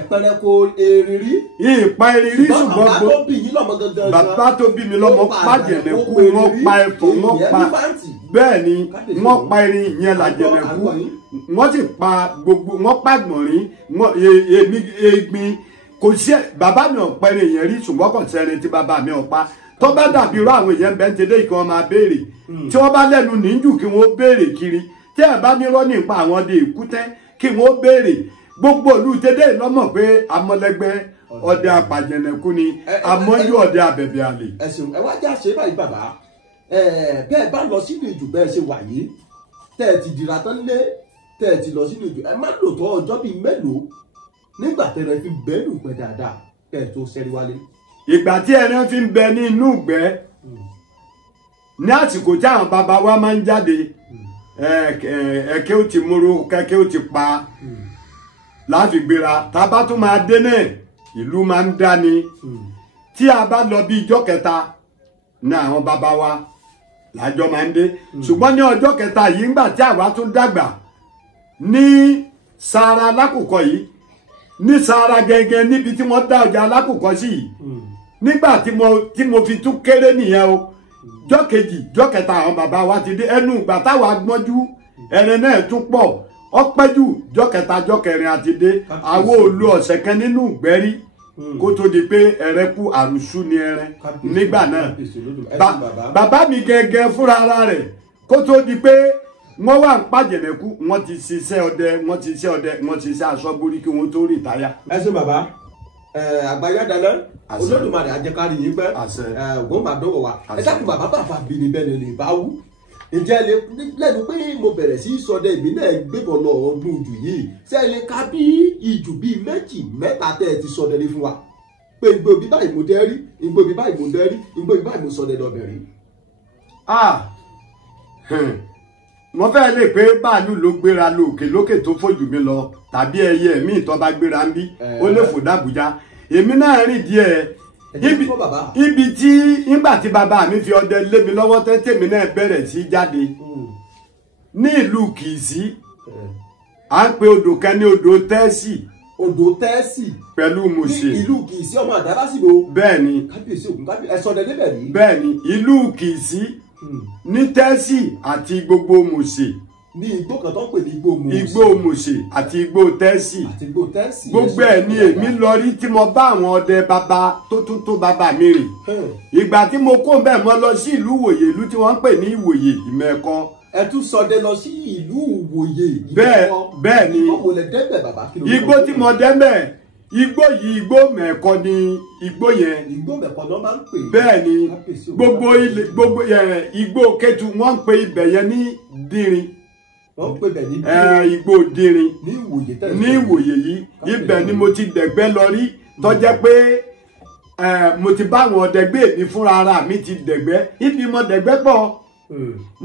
pẹrẹko erin rí. ìpa erin rí ṣùgbọ́n bàbá tó bí yín lọ́mọ gangan. bàbá tó bí mi lọ́mọ pàjẹ̀nẹ̀kú wọ́n pa ẹ̀fọ́ wọ́n pa bẹ́ẹ̀ ni wọ́n pa erin yẹn làjẹ̀nẹ̀kú wọ́n sì pa gbogbo wọ́n pa gbọ̀nrín èmi egbin kò sí bàbá mi ò pa erin yẹn rí ṣùgbọ́n kò sẹ́rin tí bàbá mi ò pa tó bá dàbí irú àwọn èèyàn bẹ́ẹ̀ ń tẹ́lẹ̀ kí wọ́n máa béèrè tí wọ́n bá lẹ́nu níjù kí wọ́n béèrè kiri tí ẹ bá ní rọ́ nípa àwọn ọdẹ èkútẹ́ kí wọ́n béèrè gbogbo olùtẹ́dẹ́ lọ́mọ̀ pé amọ̀lẹ́gbẹ́ ọdẹ apàjẹ̀nẹ̀kú ni amọ́jú ọdẹ abẹ̀bẹ̀ àlè. ẹ̀sìn ẹ wá já ṣe báyìí bàbá bẹ́ẹ̀ bá lọ sínú ìjù bẹ́ẹ̀ ṣe wà yìí tẹ́ ẹ ti dìrà tán lé tẹ́ ẹ ti lọ sínú ìjù ẹ má lò tó ọjọ́ bíi mélòó nígbà tẹ́rẹ fi bẹ́ẹ̀lù pẹ́ dáadáa kẹ́ ẹ tó ṣẹ́rí wálé. ìgbà tí ẹran fi ń bẹ ní inú ìgbẹ́ ní àsìkò tí àwọn bàbá wa máa ń jáde ẹ̀kẹ́ ó ti múru kẹ́kẹ́ ó ti pa láti gbéra tá a bá tún máa dé náà ìlú máa ń dání tí a bá lọ bí ijọ́ kẹta ní àwọn bàbá wa lájọ máa ń dé ṣùgbọ́n ní ọjọ́ kẹta yìí ńgbà tí àwa tún dàgbà ní Sàárà Alákùkọ yìí ní Sàárà gẹ́gẹ́ níbi tí wọ́n dá ọjà Alákùkọ sí yìí nígbà tí mo fi tún kéré nìyẹn o jọ́ kejì jọ́ kẹta àwọn bàbá wa ti dé ẹnu ìgbà táwa gbọ́njú ẹran náà tún pọ̀ ọpẹ́jù jọ́ kẹta jọ́ kẹrin àti dé àwọn olú ọ̀sẹ̀ kan nínú ìgbẹ́rí kó tó di pé ẹrẹ kú àrùsù ni ẹrẹ nígbà náà bàbá mi gẹ́gẹ́ fúnra ara rẹ̀ kó tó di pé wọ́n wà ń pàjẹ̀nẹ̀kú wọ́n ti ṣiṣẹ́ ọdẹ wọ́n ti ṣiṣẹ́ aṣọ́gbórí kí wọ́n tó rìtáyà. ẹ ṣé bàbá àgbáyé dáná olódùmarè àjẹkárí yìí pẹ́ ògbón máa dọ́wọ́ wa ẹ dákun bàbá bàbá bí ni bẹ́ẹ̀ ni bá wú ǹjẹ́ lẹ́nu pé mo bẹ̀rẹ̀ sí sọdẹ ìbí náà gbébọn lọ ọdún ìjù yìí ṣé ẹ lè ka bí ìjù bíi 2 3 tẹ́ ẹ ti sọdẹ ní fún wa pé igbó bí báyìí mo dẹ́ rí igbó bí báyìí mo dẹ́ rí igbó bí báyìí mo sọdẹ lọ́bẹ̀ rí. mo fẹ́ lè pé báàlú ló gbéra lókè lókè tó fòjù mi lọ tàbí ẹyẹ mi tó bá gbéra ń bí ó lè fò d'Àbújá èmi náà rìn díẹ̀ ibi tí nígbà tí bàbá mi fi ọdẹ lé mi lọ́wọ́ tẹ́tẹ́ mi náà bẹ̀rẹ̀ sí jáde ní ìlú Kìsì à ń pe odò kan ní odò Tẹ́sì. odò Tẹ́sì pẹ̀lú Mòṣè ní ìlú Kìsì ọmọ Àdárásìgbò. bẹ́ẹ̀ ni kábíyèsí ògùn kábíyèsí ẹ̀sọ́ ọdẹ níbẹ̀ rí. bẹ́ẹ̀ ni ìlú Kìsì ní Tẹ́sì àti gbogbo Mòṣè. ní igbó kan tó ń pè ní igbó Mòṣè. igbó Mòṣè àti igbó Tẹ́sì. àti igbó Tẹ́sì. gbogbo ẹ̀ ni èmi lọ rí tí mo bá àwọn ọdẹ bàbá tó tún tó bàbá mi rìn. ìgbà tí mo kó bẹ́ẹ̀ mo lọ sí ìlú Ìwòyè ìlú tí wọ́n ń pè ní Ìwòyè Ìmẹ̀kọ. ẹ tún sọdẹ lọ sí ìlú Ìwòyè Ìmẹ̀kọ. bẹ́ẹ̀ ni igbó mo lẹ dẹ́bẹ̀ bàbá kí ló. igbó tí mo dẹ́bẹ̀ igbó yìí igbó Mẹ̀kọ ni igbó yẹn. igbó Mẹ̀kọ ló máa ń pè. bẹ́ẹ̀ ni gbogbo igbó Kétu wọ́n ń pe ibẹ̀ yẹn ní Dìrin wọ́n pè bẹ̀ ní Igbó Dirin ní Ìwòye yìí ibẹ̀ ni mo ti dẹ̀gbẹ́ lọ rí tó jẹ́ pé mo ti bá àwọn ọ̀dẹ́gbẹ́ mi fúnra ara mi ti dẹ̀gbẹ́ ibi mo dẹ̀gbẹ́ pọ̀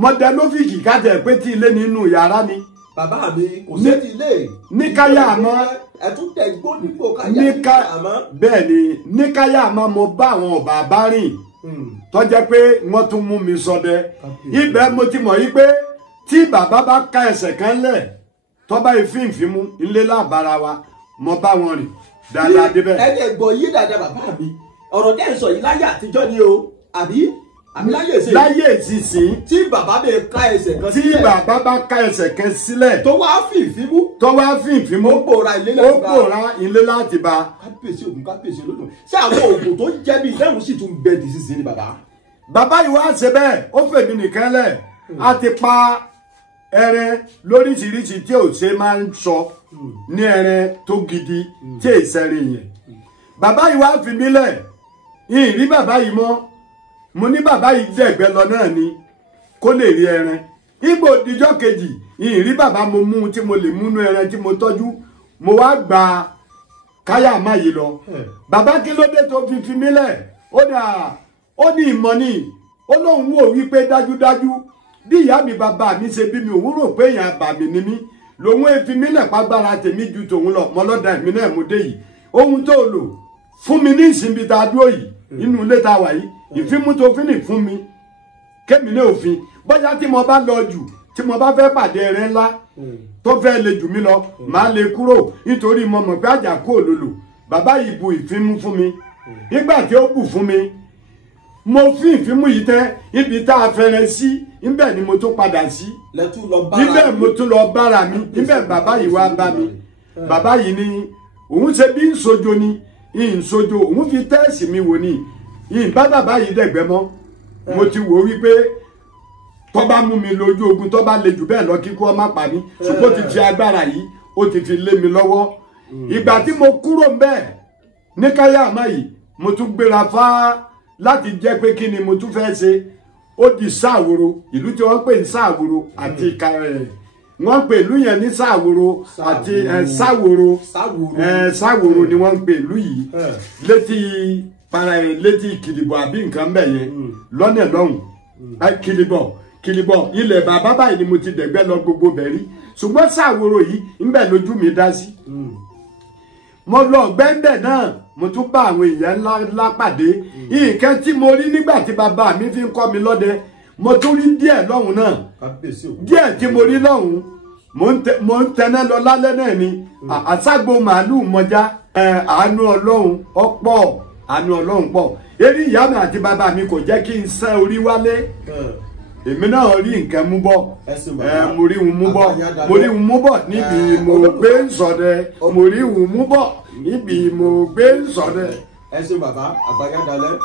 mo dẹ lófìkì kájẹ pé tí ilé nínú yàrá ni. Bàbá mi kò sí ti ilé. Ní káyà àmọ́ ẹ̀tún tẹ̀ gbó nípò káyà àmọ́. Bẹ́ẹ̀ ni ní káyà àmọ́ mo bá àwọn ọ̀bà bá rìn tó jẹ́ pé wọ́n tún mú mi ṣọdẹ. Ibẹ̀ mo ti mọ̀ yí pé tí bàbá bá ká ẹsẹ̀ kan lẹ̀ tó bá ìfínfín mú ilé lábára wa mo bá wọn rìn dáadáa débẹ̀. Ẹni ẹ̀gbọ́n yí dáadáa bàbá mi ọ̀rọ̀ tẹ́ ń sọ yìí láyé àtijọ́ ni o àbí láyé ìsinsìn tí bàbá bẹ ká ẹsẹ̀ kan sílẹ̀ tí bàbá bá ká ẹsẹ̀ kan sílẹ̀ tó wá fìfín mú ó pòórá ilé láti bá. Kábíyèsí Ògún kábíyèsí Olódùmarè ṣé àwọn oògùn tó jẹ́ bí lẹ́hùn sì tún bẹ dì sísìn ni bàbá. Bàbá yìí wá ṣe bẹ́ẹ̀ ó fèmí nìkan lẹ̀ a ti pa ẹran lóríṣiríṣi tí ò ṣe máa ń sọ ní ẹran tó gidi tí èsẹ̀rẹ̀ yẹn. Bàbá yìí wá fi mí lẹ̀ ìrí bàbá yìí mọ́ mo ní bàbá yìí dẹ̀gbẹ́ lọ náà ni kó lè rí ẹran. Ìgbò dijọ́ kejì ìrí bàbá mo mú tí mo lè múnú ẹran tí mo tọ́jú mo wá gba káyà má yìí lọ. Bàbá kí ló dé tó fi mí lẹ̀ ó ní ìmọ̀ ni ó lóun wò wípé dájúdájú bí ìyá mi bàbá mi ṣe bí mi òun rò pé èèyàn àbàmì ni mí lòun èéfín mi lẹ̀ pàgbára tèmi ju tòun lọ mọ́lọ́dà èmi náà mo dé yìí ohun tó lò fún mi ní ìsinmi tá a dúró yìí inú ilé tá a wà yìí ìfimú tó fi ní fún mi kémi ní òfin bóyá tí mo bá lọ jù tí mo bá fẹ́ pàdé ẹrẹ́ ńlá tó fẹ́ le jù mí lọ màá lè kúrò nítorí mo mọ̀ pé àjàkú òlòlò bàbá yìí bu ìfimú fún mi nígbà tí ó bù fún mi mo fi ìfimú yìí tẹ́ ibi tá a fẹ́rẹ̀ sí níbẹ̀ ni mo tún padà sí níbẹ̀ mo tún lọ bára mi níbẹ̀ bàbá yìí wá bá mi bàbá yìí ni òun ṣe bí ìsojo ni ìsojo òun fi tẹ́ẹ̀sì mi wò ni ìbá bàbá yìí dẹ̀gbẹ́ mọ́ mo ti wò wípé tó bá mú mi lójú ogun tó bá le jù bẹ́ẹ̀ lọ kíkú ó má pa mí ṣùgbọ́n ó ti fi agbára yìí ó ti fi lé mi lọ́wọ́ ìgbà tí mo kúrò ńbẹ̀ ní káyà àmọ́ yìí mo tún gbéra fá láti jẹ́ pé kí ni mo tún fẹ́ ṣe ó di Sáàwòrò ìlú tí wọ́n pè ní Sáàwòrò àti wọ́n pè ìlú yẹn ní Sáàwòrò àti Sáàwòrò ni wọ́n pè ìlú yìí létí Kìlìbọ̀ àbí nǹkan bẹ̀ yẹn lọ́nà lọ́hùn Kìlìbọ̀ ilẹ̀ bàbá báyìí ni mo ti dẹ̀gbẹ́ lọ gbogbo bẹ̀rí ṣùgbọ́n Sáàwòrò yìí ńbẹ̀ lójú mi dá sí. Mo lọ gbẹ́ńbẹ̀ náà mo tún bá àwọn èèyàn ńlá pàdé nǹkan tí mo rí nígbà tí bàbá mi fi ń kọ́ mi lọ́dẹ mo tún rí díẹ̀ lọ́hùn náà díẹ̀ tí mo rí lọ́hùn mo ń tẹná lọ lálẹ́ náà ni àṣàgbò màálùú mọjá àánú Ọlọ́run ọ̀pọ̀ àánú Ọlọ́run pọ̀ eré ìyá mi àti bàbá mi kò jẹ́ kí n sẹ́ orí wálé èmi náà rí nǹkan mú bọ̀ mo rí un mú bọ̀ níbi mo gbé ń ṣọdẹ mo rí un mú bọ̀ níbi mo gbé ń ṣọdẹ. Ẹ ṣé bàbá àgbáyá dalẹ̀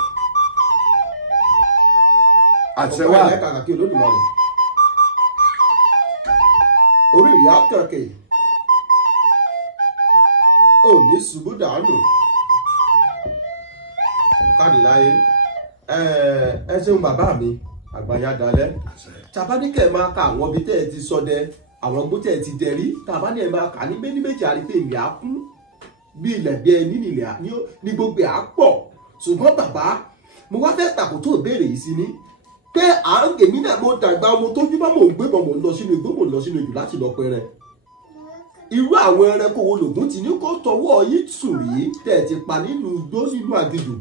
àṣẹwà ọ̀pọ̀ ẹ̀ka kàkí Olódùmarè orí ìyá kẹ̀kẹ́ ò ní ṣubú dànù káàdì láyé ẹ ṣeun bàbá mi àgbáyá dalẹ̀ tàbáníkẹ́ máa ka àwọn ibi tẹ́ ẹ ti ṣọdẹ àwọn igbó tẹ́ ẹ ti dẹ̀rí tàbáníkẹ́ máa kà ní méjì àrífẹ́ ìrìn àkún bí ilẹ̀ bí ẹni nílẹ̀ ní gbogbo àpọ̀ ṣùgbọ́n bàbá mo wá fẹ́ tàkótó ìbéèrè yìí sí ni pé à ń gèmí náà mo dàgbà ọmọ tójú bá mò ń gbé bọ̀ mò ń lọ sínú igbó mò ń lọ sínú ìlú láti lọ pẹrẹ irú àwọn ẹranko wo lògùn ti ní kó tọwọ́ yìí sùn rí tẹ̀ ti pa nínú igbó nínú àgìjù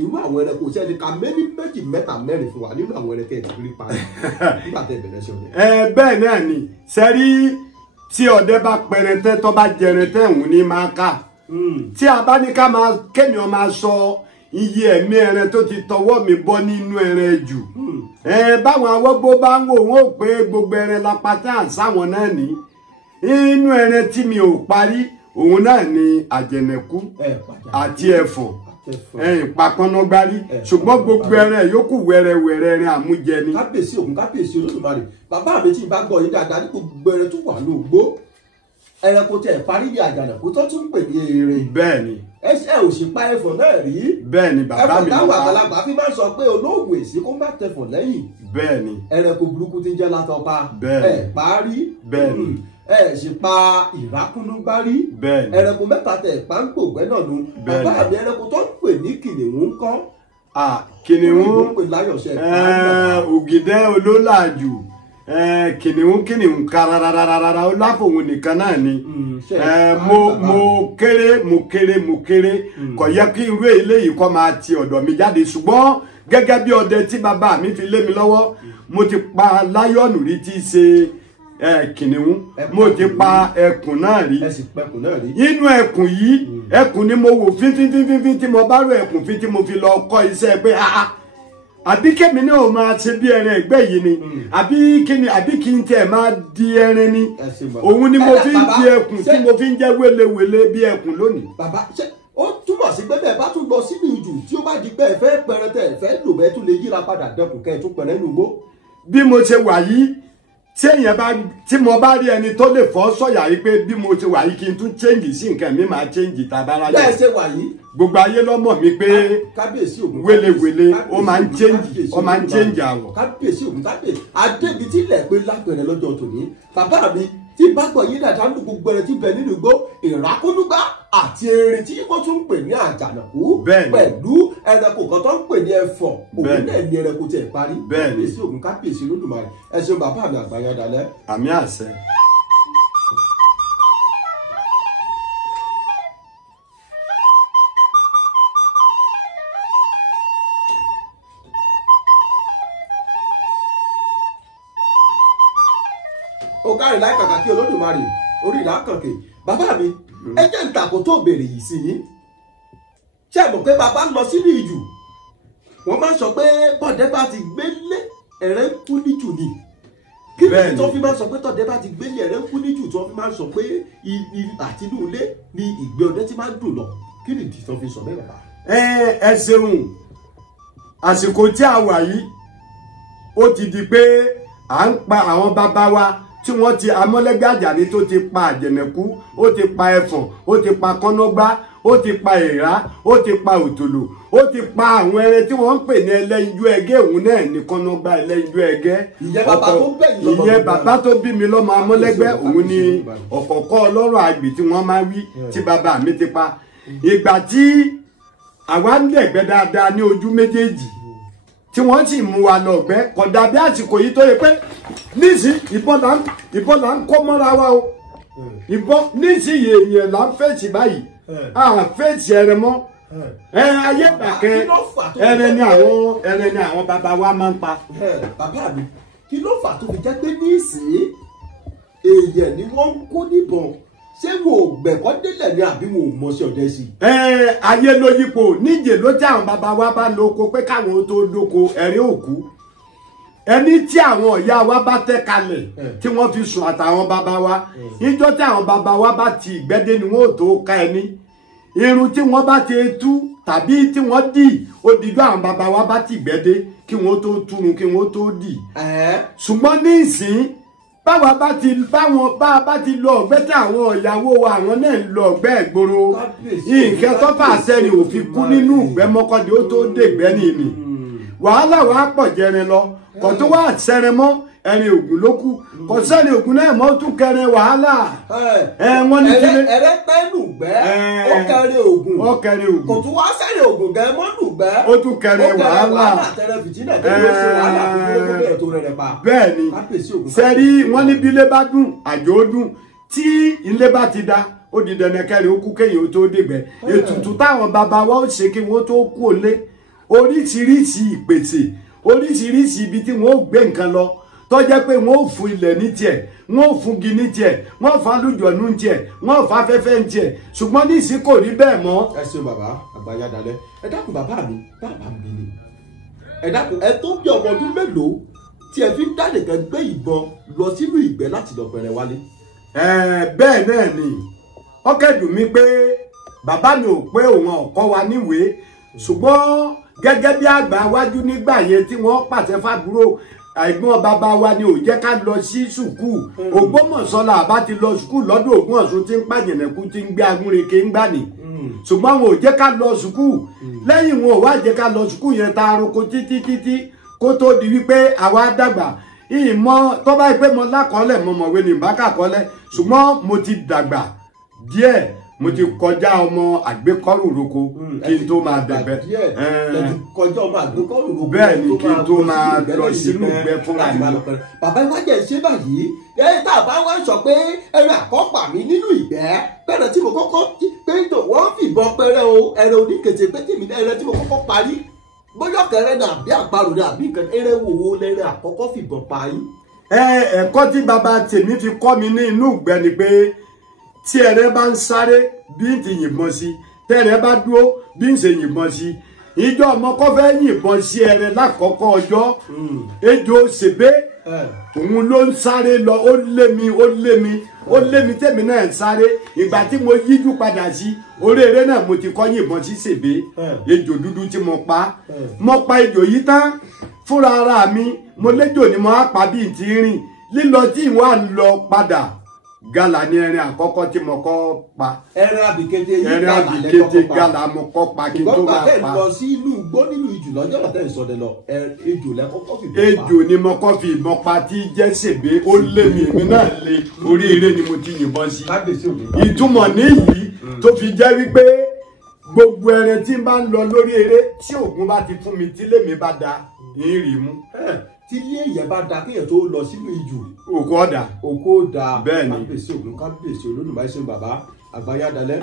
irú àwọn ẹranko tí ẹni ka méjì mẹ́ta mẹ́rin fún wa nínú àwọn ẹranko ẹ̀ ti rí pa nígbà tẹ̀ bẹ̀rẹ̀ ṣe ọdẹ. Bẹ́ẹ̀ náà ni sẹ́rí tí ọdẹ bá pẹrẹtẹ tó bá jẹrẹtẹ òun ní máa ká tí a bá ní ká máa kéèyàn máa sọ iye ẹ̀mí ẹran tó ti tọwọ́ mi bọ́ nínú ẹran jù báwọn awọ́gbó bá ń wò wọ́n ò pé gbogbo ẹran lápátá àsáwọn náà ní inú ẹran tí mi ò parí òun náà ni àjẹnẹ̀kú àti ẹ̀fọ̀n ìpàkànnàgbárí ṣùgbọ́n gbogbo ẹran yòókù wẹ́rẹ́wẹ́rẹ́ ẹran àmújẹ ni. Kábíyèsí Ògún kábíyèsí Olódùmarè bàbá mi tí ì bá gbọ́ yín dáadáa ní gbogbo ẹran tó wà lóògbó ẹranko tẹ̀ parí ní àjànàkú tó tún pè ní erin. bẹ́ẹ̀ ni. ẹ ò sì pa ẹfọ̀n náà rí. bẹ́ẹ̀ ni bàbá mi ló pa. ẹfọ̀n táwọn àgbàlagbà fi máa ń sọ pé olóògùn èsì kó má tẹfọ̀n lẹ́yìn. bẹ́ẹ̀ ni. ẹranko burúkú ti ń jẹ́ látọpa. bẹ́ẹ̀ ni. ẹ parí. bẹ́ẹ̀ ni. ẹ sì pa ìrákúnúgbá rí. bẹ́ẹ̀ ni. ẹranko mẹ́ta tẹ̀ pa ń gbògbẹ́ náà nu. bẹ́ẹ̀ ni. bàbá mi ẹranko tó ń pè ní kìnìún kọ́. kìnìún ògìdẹ́ olólàjù kìnìún karararara ó láfòun nìkan náà ni mo kéré kò yẹ kí irú eléyìí kó máa ti ọ̀dọ̀ mi jáde ṣùgbọ́n gẹ́gẹ́ bí ọdẹ tí bàbá mi fi lé mi lọ́wọ́ mo ti pa láyọ̀nù rí tí í ṣe kìnìún mo ti pa ẹkùn náà rí inú ẹkùn yìí ẹkùn ni mo wò fínfínfínfín tí mo bá rò ẹkùn fín tí mo fi lọ kọ́ iṣẹ́ pé àbí kẹ́mi náà ò máa ṣe bí ẹran ẹgbẹ́ yìí ni àbí kí n tẹ̀ máa di ẹran ni òun ni mo fi ń di ẹkùn tí mo fi ń jẹ́ wélewèle bí ẹkùn lónìí. bàbá ṣe ó túmọ̀ sí pé bẹ́ẹ̀ bá tún lọ sínú ìjù tí ó bá di pé ẹ fẹ́ pẹrẹ tẹ ẹ fẹ́ lò bẹ́ẹ̀ tún lè yíra padà dẹkùn kẹ́ ẹ tún pẹrẹ nínú igbó. bí mo ṣe wà yìí tí mo bá rí ẹni tó lè fọ́ sọ̀yà yìí pé bí mo ṣe wà yìí kí n tún change sí nǹkan mi máa change tàbára yìí. bẹ́ẹ̀ ṣe wà yìí. gbogbo ayé lọ́mọ mi pé wélewèle ó máa ń change àwọ̀. kábíyèsí ògùn kábíyèsí adébi tí ilẹ̀ pé lápẹ̀rẹ̀ lọ́jọ́ tòní bàbá mi tí bágbọ̀ yín dàda ń gbogbo ẹrẹ tí bẹ nínú igbó ìrákúnúgbá àti erin tí wọ́n tún ń pè ní àjànàkú pẹ̀lú ẹranko kan tó ń pè ní ẹfọ̀n òun náà ní ẹranko tí ẹ parí kábíyèsí ògùn kábíyèsí Olódùmarè ẹ ṣeun bàbá mi àgbáyé dalẹ̀. àmì àṣẹ. ọ̀gárin láì kàkà kí Olódùmarè orí ìlà kànkè bàbá mi ẹ jẹ́ ìtàkùn tó béèrè yìí sí yín ṣé ẹ mọ̀ pé bàbá ń lọ sínú ìjù wọ́n máa ń sọ pé bọ́dẹ bá ti gbélé ẹ̀rẹ́ ń kú níjù ni kí ni tó fi máa ń sọ pé tọ́dẹ bá ti gbélé ẹ̀rẹ́ ń kú níjù tó fi máa ń sọ pé àtinú ilé ni ìgbé ọdẹ ti máa ń dùn lọ kí ni ìdí tó fi sọ bẹ́ẹ̀ bàbá. ẹ ṣeun àsìkò tí a wà yìí ó ti di pé à ń pa àwọn bàbá wa tí wọ́n ti Amọ́lẹ́gbẹ́ Àjàní tó ti pa àjẹ̀nẹ̀kú ó ti pa ẹfọ̀n ó ti pa kọ́nọ́gbá ó ti pa èèrá ó ti pa òtòlò ó ti pa àwọn ẹrẹ tí wọ́n ń pè ní ẹlẹ́yinjú ẹgẹ́ òun náà ní kọ́nọ́gbá ẹlẹ́yinjú ẹgẹ́ ìyẹn bàbá tó bí mi lọ́mọ Amọ́lẹ́gbẹ́ òun ni ọ̀kọ̀ọ̀kọ́ ọlọ́rọ̀ àgbì tí wọ́n máa wí tí bàbá mi ti pa ìgbà tí àwa ń dẹ̀gbẹ́ dáadáa ní ojú méjèèjì tí wọ́n sì mú wa lọ gbẹ́ kódà bí àsìkò yìí tó yẹ pé nísìn ìbọn là ń kó mọ́ra wa o ìbọn nísìn èèyàn là ń fèsì báyìí fèsì ẹrẹ mọ́ ayé bàkẹ́ ẹrẹ ni àwọn bàbá wa máa ń pa. bàbá mi kí ló fà tó fi jẹ́ pé nísìn èèyàn ni wọ́n ń kó níbọn ṣé wo gbẹ̀kọ́ délẹ̀ ni àbí wo mọ̀ sí ọ̀dẹ sí. ayé ló yípo níjẹ̀ ló tí àwọn bàbá wa bá lóko pé káwọn tó dóko ẹ̀rí òkú ẹni tí àwọn ìyá wa bá tẹ́ kalẹ̀ tí wọ́n fi sùn àtàwọn bàbá wa níjọ́ tí àwọn bàbá wa bá ti ìgbẹ́dé ni wọ́n ò tó ká ẹni irun tí wọ́n bá ti tú tàbí tí wọ́n dì ó dìjọ́ àwọn bàbá wa bá ti ìgbẹ́dé kí wọ́n tó túrun kí wọ́n tó dì ṣùgbọ́n ní ìsìn báwa bá ti lọ ọ̀gbẹ́ tí àwọn ìyàwó wa àwọn náà ń lọ ọ̀gbẹ́ ìgboro nǹkan tó fà sẹ́ni òfin kú nínú ìgbẹ́ mọ́kàndé ó tó dègbẹ́ nìyí wàhálà wa pọ̀ jẹrin lọ kò tó wá sẹrin mọ́ ẹrin ògùn ló kù kò sẹ́ni ògùn náà mọ́ tún kẹrin wàhálà. wọ́n ní kí ni ẹ̀rẹ́ pẹ́ lùgbẹ́ ó kẹrin ògùn kò tún wá sẹ́ni ògùn gẹ́ mọ́ lùgbẹ́ ó tún kẹrin wàhálà. bẹ́ẹ̀ ni sẹ́rí wọ́n ní bí ilé bá dùn àjò ó dùn tí ilé bá ti da ó di dandan kẹrin ó kú kéyìn ó tó dègbẹ́ ètùtù táwọn bàbá wa ó ṣe kí wọ́n tó kú òlé oríṣiríṣi ìpèsè oríṣiríṣi ibi tí wọ́n ó gbé nǹkan lọ tó jẹ́ pé wọ́n ó fún ilẹ̀ ní tiẹ̀ wọ́n ó fún igi ní tiẹ̀ wọ́n ó fún alújọ̀nù ní tiẹ̀ wọ́n ó fún afẹ́fẹ́ ní tiẹ̀ ṣùgbọ́n ní ìsìn kò rí bẹ́ẹ̀ mọ́. ẹ ṣe bàbá àgbáyé dalẹ̀ ẹ dákun bàbá mi bàbá mi ni ẹ dákun ẹ tó bí ọmọ ọdún mélòó tí ẹ fi ń dá nìkan gbé ìbọn lọ sínú ìgbẹ́ láti lọ pẹrẹ wálé. bẹ́ẹ̀ náà ni ó kẹ́dùn mí pé bàbá mi ò pé òun ọ̀kọ́ wa níwèé ṣùgbọ́n gẹ́gẹ́ bí àgbà wájú nígbà yẹn tí wọ́n pàṣẹ fàbúrò àìgbọ́n bàbá wa ni ò jẹ́ ká lọ sí sùkúù Ògbómọ̀ṣọ́ la bá ti lọ sùkúù lọ́dún Ògbómọ̀ṣọ́ tí ń pàjẹ̀nẹ̀kú tí ń gbé agúnreke ń gbà ní ṣùgbọ́n wọn ò jẹ́ ká lọ sùkúù lẹ́yìn wọn ò wá jẹ́ ká lọ sùkúù yẹn ta aroko títí kó tó di wípé àwa dàgbà ìmọ̀ tó bá pé mo lákọọ́lẹ̀ mo mọ̀wé ní ìbákàkọ́lẹ̀ ṣùgbọ́n mo ti dàgbà díẹ̀ mo ti kọjá ọmọ àgbékọ́rù roko kí n tó máa bẹ̀bẹ̀ kọjá ọmọ àgbékọ́rù roko bẹ́ẹ̀ ni kí n tó máa lọ sínú ìgbẹ́ fúnra mi. bàbá iwájú ṣe báyìí tá a bá wá sọ pé ẹran àkọ́pà mi nínú ìgbẹ́ pẹ̀rẹ̀ tí mo kọ́kọ́ pé wọ́n fìbọn pẹ̀rẹ̀ o ẹran oníkèsè pé tèmi ẹran tí mo kọ́kọ́ parí bóyá ọ̀kẹ́rẹ́ náà àbí àparò náà àbí nǹkan ẹran wo lẹ́rẹ̀ àkọ́kọ́ fìbọn parí. ẹ̀kọ́ tí bàbá tèmi fi kọ́ mi ní inú ìgbẹ́ ni pé tí ẹrẹ bá ń sáré bí n ti yìnbọn sí tẹrẹ bá dúró bí n ṣe yìnbọn sí ìjọ ọmọ kọ fẹ́ yìnbọn sí ẹrẹ lákọ̀ọ́kọ́ ọjọ́ ejò ṣèbé òun ló ń sáré lọ ó lé mi tèmi náà ń sáré ìgbà tí mo yíjú padà sí orí eré náà mo ti kọ́ yìnbọn sí ṣèbé ejò dúdú tí mo pa ejò yìí tán fúnra ara mi mo léjò ni mo á pa bí n ti rìn lílọ tí ìwà ń lọ padà gala ni ẹran àkọ́kọ́ tí mo kọ́ pa. ẹran àbìkété yìí ẹran àbìkété gala mo kọ́ pa kí n tó máa pa. ìgbọ́n lọ sí ìlú igbó nínú ìjù lọ́jọ́ náà tẹ̀ ń sọdẹ lọ ejò lẹ́kọ́kọ́ fi bọ́ pa. ejò ni mo kọ́ fi ìbọn pa tí jẹ́ ṣèbé ó lé mi èmi náà lé orí eré ni mo ti yìnbọn sí. ìtumọ̀ níyìí tó fi jẹ́ wípé gbogbo ẹran tí n bá ń lọ lórí eré tí ògùn bá ti fún mi tí lèmi bá da ń rí mú. tí ilé èyàn bá da kéèyàn tó lọ sínú ìjù òkú ọ̀dà bẹ́ẹ̀ ni kábíyèsí ògùn kábíyèsí Olódùmarè ṣe bàbá àgbáyádalẹ̀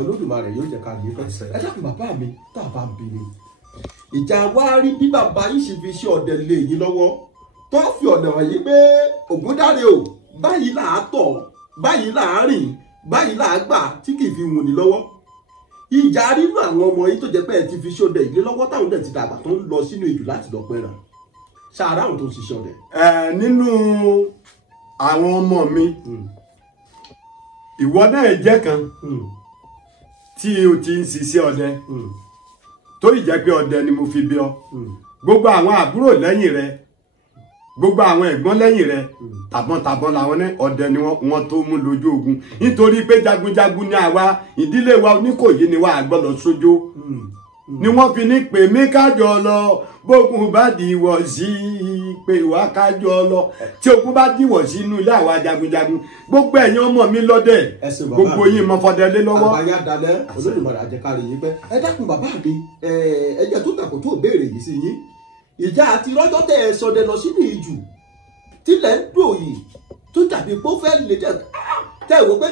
Olódùmarè yóò jẹ́ ká lè fẹ́ ẹ dákun bàbá mi tá a bá ń bí mi ìjà wá rí bí bàbá yìí ṣe fi ṣe ọ̀dẹ̀ lé yín lọ́wọ́ tó fi ọ̀dẹ̀ wọ̀nyí pé Ògúndáre o báyìí là á tọ̀ báyìí là á rìn báyìí là á gbà tí kì í fi wùn ní lọ́wọ́ ìjà rínú àwọn ọmọ yìí tó jẹ́ pé ẹ ti fi ṣe ọ̀dẹ̀ ìlé lọ́wọ́ táwọn dẹ̀ ti dàgbà tó ń lọ sínú ìjù láti lọ pẹ́ràn ṣàrà àwọn tó ń ṣiṣẹ́ ọdẹ. nínú àwọn ọmọ mi ìwọ náà jẹ́ kan tí o ti ń ṣiṣẹ́ ọdẹ tó ìjẹ́ pé ọdẹ ni mo fi bí ọ gbogbo àwọn àbúrò lẹ́yìn rẹ gbogbo àwọn ẹ̀gbọ́n lẹ́yìn rẹ tàbọ̀ntàbọ̀n làwọn ní ọdẹ ni wọ́n tó mú lójú ogun nítorí pé jagunjagun ni àwa ìdílé wa Oníkòyí ni wà á gbọ́dọ̀ sójó ni wọ́n fi ní pè mí kájọ lọ bógun bá dìwọ̀ sí pé ìwà kájọ lọ tí ogun bá dìwọ̀ sí inú ilé àwa jagunjagun gbogbo ẹ̀yin ọmọ mi lọ́dẹ gbogbo yín mọ fọdẹ lé lọ́wọ́. àgbáyádalẹ̀ Olódùmarè àjẹkárí yín pẹ́ ẹ dákun bàbá mi ẹjẹ tó tàkó tó béèrè yìí sí yín ìjà àti lọ́jọ́ tẹ ẹ sọdẹ lọ sínú ìjù tilẹ̀ ń dòyì tó dàbí pé ó fẹ́ lè jẹ́ tẹ́ ẹ wò pé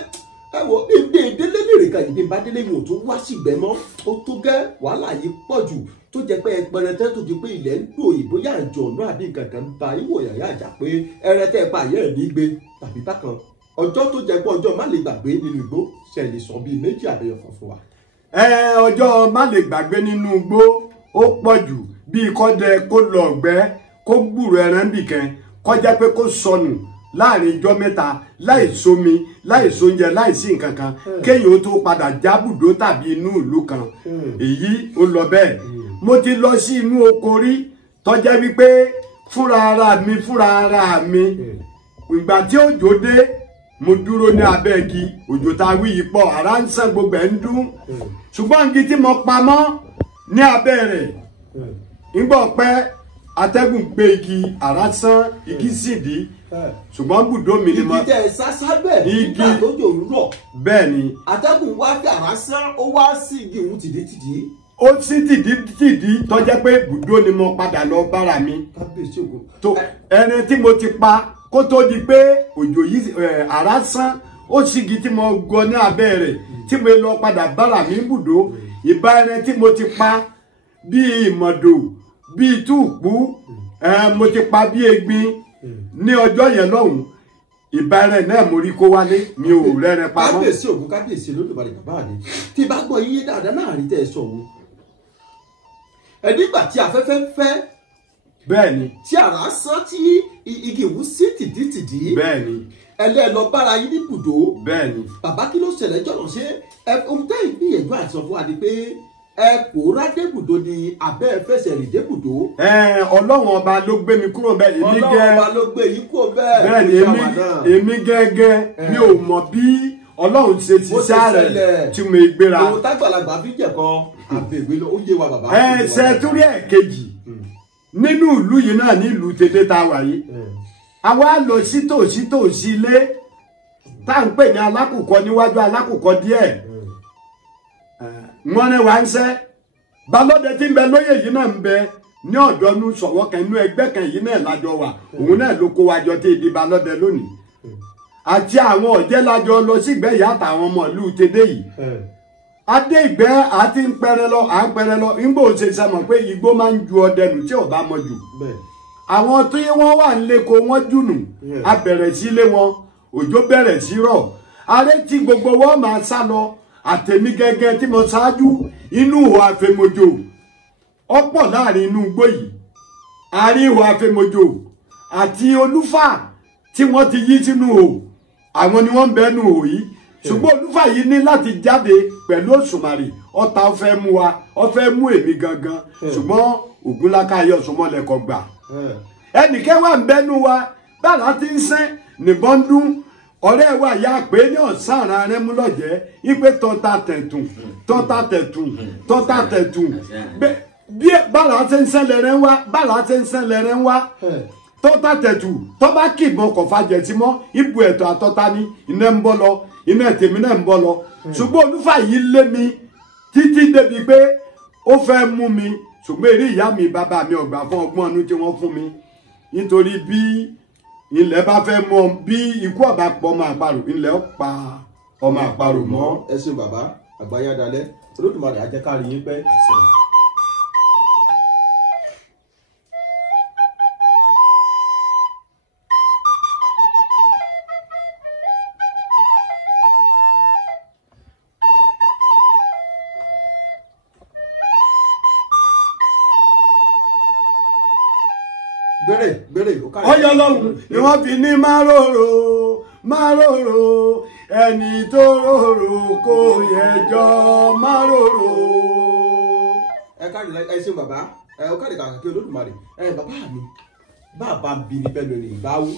ẹ wò bí délé lèrè kan ìdí bá délé mi ò tún wá sígbẹ́ mọ́ ó tó gẹ́ wàhálà yìí pọ̀ jù tó jẹ́ pé ẹpẹrẹtẹ tó di pé ilẹ̀ ń dòyì bóyá àjọ ọ̀nà àbí nǹkan kan ba ìwò yàrá àjà pé ẹrẹtẹ pa àyẹ̀ ẹ̀ ní gbé tàbí bákan ọjọ́ tó jẹ́ pé ọjọ́ má lè gbàgbé nínú igbó ṣe lè sọ bíi méjì àbẹ̀yọ̀ kan fún wa. ọjọ́ má lè gbàgbé nínú igbó ó pọ̀ jù bíi kọ́dẹ kó lọ ọ̀gbẹ́ kó gbúrò ẹran bìkan kọjá pé kó sọnù láàrin ijọ́ mẹ́ta láì sómi láì sóúnjẹ láì sí nǹkan kan kéèyàn ó tó padà jábùdó tàbí inú ìlú kan èyí ó lọ bẹ́ẹ̀ mo ti lọ sí inú oko rí tọ́jẹ́ wípé fúnra ara mi ìgbà tí òjò dé mo dúró ní abẹ́ igi òjò tá a wí yìí pọ̀ ara ń sàn gbogbo ẹ̀ ń dún ṣùgbọ́n igi tí mo pamọ́ ní abẹ́ rẹ̀ ńgbọ́ pẹ́ atẹ́gùn gbé igi ara sán igi sì dí ṣùgbọ́n bùdó mi ni mo. igi tẹ sásá bẹ́ẹ̀ nígbà tó jò ń rọ̀. bẹ́ẹ̀ ni. atẹ́gùn wá fi ara sán ó wá sí igi òun tìdítìdí. ó sì tìdí tọ́jẹ́ pé bùdó ni mo padà lọ bára mi. kábíyèsí ògùn. tó ẹni tí mo ti pa kó tó di pé òjò yìí ara sán ó sì igi tí mo gọ ní abẹ́ rẹ̀ tí mo lọ padà bára mi bùdó ìbá ẹni tí mo ti pa bíi ìmọ̀dò bíi túùpù mo ti pa bíi egbin ní ọjọ́ yẹn lọ́hùn ìbẹ̀rẹ̀ náà mo rí kó wálé mi ò rẹ́rẹ́ pamọ́. kábíyèsí ògùn kábíyèsí Olódùmarè bàbá mi tí bá gbọ́ iye dáadáa náà rí tẹ́ ẹ sọ òun ẹ̀dígbà tí afẹ́fẹ́ ń fẹ́ bẹ́ẹ̀ ni tí àrá sán tí igi ìwú sí tìdítìdí bẹ́ẹ̀ ni ẹlẹ́ẹ̀lọ bára yín ní ibùdó bẹ́ẹ̀ ni bàbá kí ló ṣẹlẹ̀ jọ̀nà ṣé ohun tẹ́ ìgbìyànjú àti sọ fún wa ni pé ẹ pòórá débùdó ni abẹ́ fẹsẹ̀ rìn débùdó. Ọlọ́run ọba ló gbé mi kúrò bẹ́ẹ̀. Ọlọ́run ọba ló gbé yín kúrò bẹ́ẹ̀. Bẹ́ẹ̀ ni èmi gẹ́gẹ́ mi ò mọ̀ bí Ọlọ́run ṣe ti sáré tí mo gbéra. Òun tágbàlagbà fi jẹ̀kọ́ àbẹ̀wé ló yé wa bàbá. Ṣe torí ẹ̀ kejì nínú ìlú yìí náà ní ìlú Tèdè tá a wà yìí. Àwa lọ sí tòsí ilé tá à ń pè ní alákùkọ níwájú alákùkọ díẹ̀. Wọ́n ní wá ń sẹ́ balóde tí ń bẹ lóyè yìí náà ń bẹ ní ọ̀dọ́ nu sọ̀wọ́ kan inú ẹgbẹ́ kan yìí náà lájọ wà òun náà ló kó wájọ tí èdè balóde lónìí àti àwọn ọ̀jẹ́ lájọ lọ sí ìgbẹ́ ìyá àtàwọn ọmọ ìlú Tèdè yìí adé ìgbẹ́ àti ń pẹrẹ lọ à ń pẹrẹ lọ ńgbò ṣe sàmọ̀ pé igbó máa ń ju ọdẹ nù tí ọba mọ jù àwọn tí wọ́n wà ń leko wọ́n jùnù a bẹ̀rẹ̀ sí lé wọn òjò bẹ̀rẹ̀ sí rọ̀ aré tí gbogbo wọn máa sá lọ àtẹ̀mí gẹ́gẹ́ tí mo ṣáájú inú ihò àfẹ̀mọ́jò ọ̀pọ̀ láàrin inú igbó yìí àárín ihò àfẹ̀mọ́jò àti olúfà tí wọ́n ti yí sínú ihò àwọn ni wọ́n ń bẹ́nu ihò yìí ṣùgbọ́n olúfà yìí ní láti jáde pẹ̀lú òṣùmàrè ọ̀tá ó fẹ́ mú wa ó fẹ́ mú èmi gangan ṣùgbọ́n Ògúnláká Ayọ̀súnmọ́lẹ̀ kò gbà ẹnìkẹ́ wà ń bẹ́nu wa bára ti ń sẹ́ nìbọn dún ọ̀rẹ́ wa ya pé ní ọ̀sán ara rẹ mú lọ́jẹ́ ipe tọ́ta tẹ̀tùn bí bára ṣe ń ṣẹlẹ̀ rẹ ń wá tọ́ta tẹ̀tù tọ́ba kìbọn kò fàjẹ́ sí mọ́ ibù ẹ̀tọ́ àtọ́ta ní iná ń bọ́ lọ iná tèmi náà ń bọ́ lọ ṣùgbọ́n olúfà yìí lé mi títí débi pé ó fẹ́ mú mi ṣùgbọ́n eré ìyá mi bàbá mi ọ̀gbà fún ọgbọ́n ọdún tí wọ́n fún mi nítorí bí ilẹ̀ bá fẹ́ mọ bí ikú ọ̀bá pọ̀ ọmọ àparò ilẹ̀ ó pa ọmọ àparò mọ́. ẹ ṣeun bàbá àgbáyé dalẹ̀ Olódùmarè á jẹ́ ká rí yín pẹ́. ọyọ lọ́hùn ni wọ́n fi ní máròrò ẹni tó rorò kò yẹjọ́ máròrò. ẹ káàdì ẹ ṣeun bàbá ẹ ọ káàdì kàkà kí Olódùmarè bàbá mi bàbá bí ní bẹ́ẹ̀ lórí ìbáwí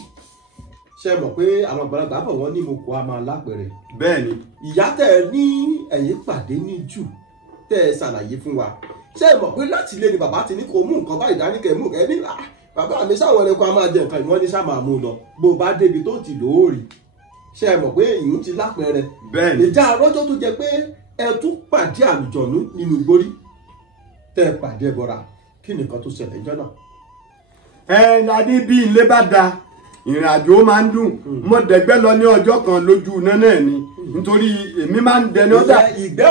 ṣe mọ̀ pé àwọn àgbàlagbà bọ̀ wọ́n ní mo kó a máa lápẹ̀rẹ̀. bẹ́ẹ̀ni. ìyá tẹ̀ ní ẹ̀yìn pàdé ní jù tẹ̀ ẹ ṣàlàyé fún wa ṣe mọ̀ pé láti ilé ni bàbá ti ní kó mú nǹkan báyìí dání kẹ́ mú kẹ́ ní bàbá mi sáwọn ẹranko a máa jẹ nǹkan ìwọ́n ní sá máa mú lọ bó bá débi tó ti lóòrì ṣe é mọ̀ pé ìyún ti lápẹẹrẹ. bẹ́ẹ̀ni. ìjà àrọ́jọ́ tó jẹ pé ẹ tún pàdé àlùjọ̀nú nínú ìgbórí tẹ́ ẹ pàdé ẹbọra kí nìkan tó ṣẹlẹ̀ ìjọ náà. adé bí ilé bá da ìrìn àjò máa ń dùn mo dẹ̀gbẹ́ lọ ní ọjọ́ kan lójú iná náà ni nítorí èmi máa ń dẹni ọjà ìgbẹ́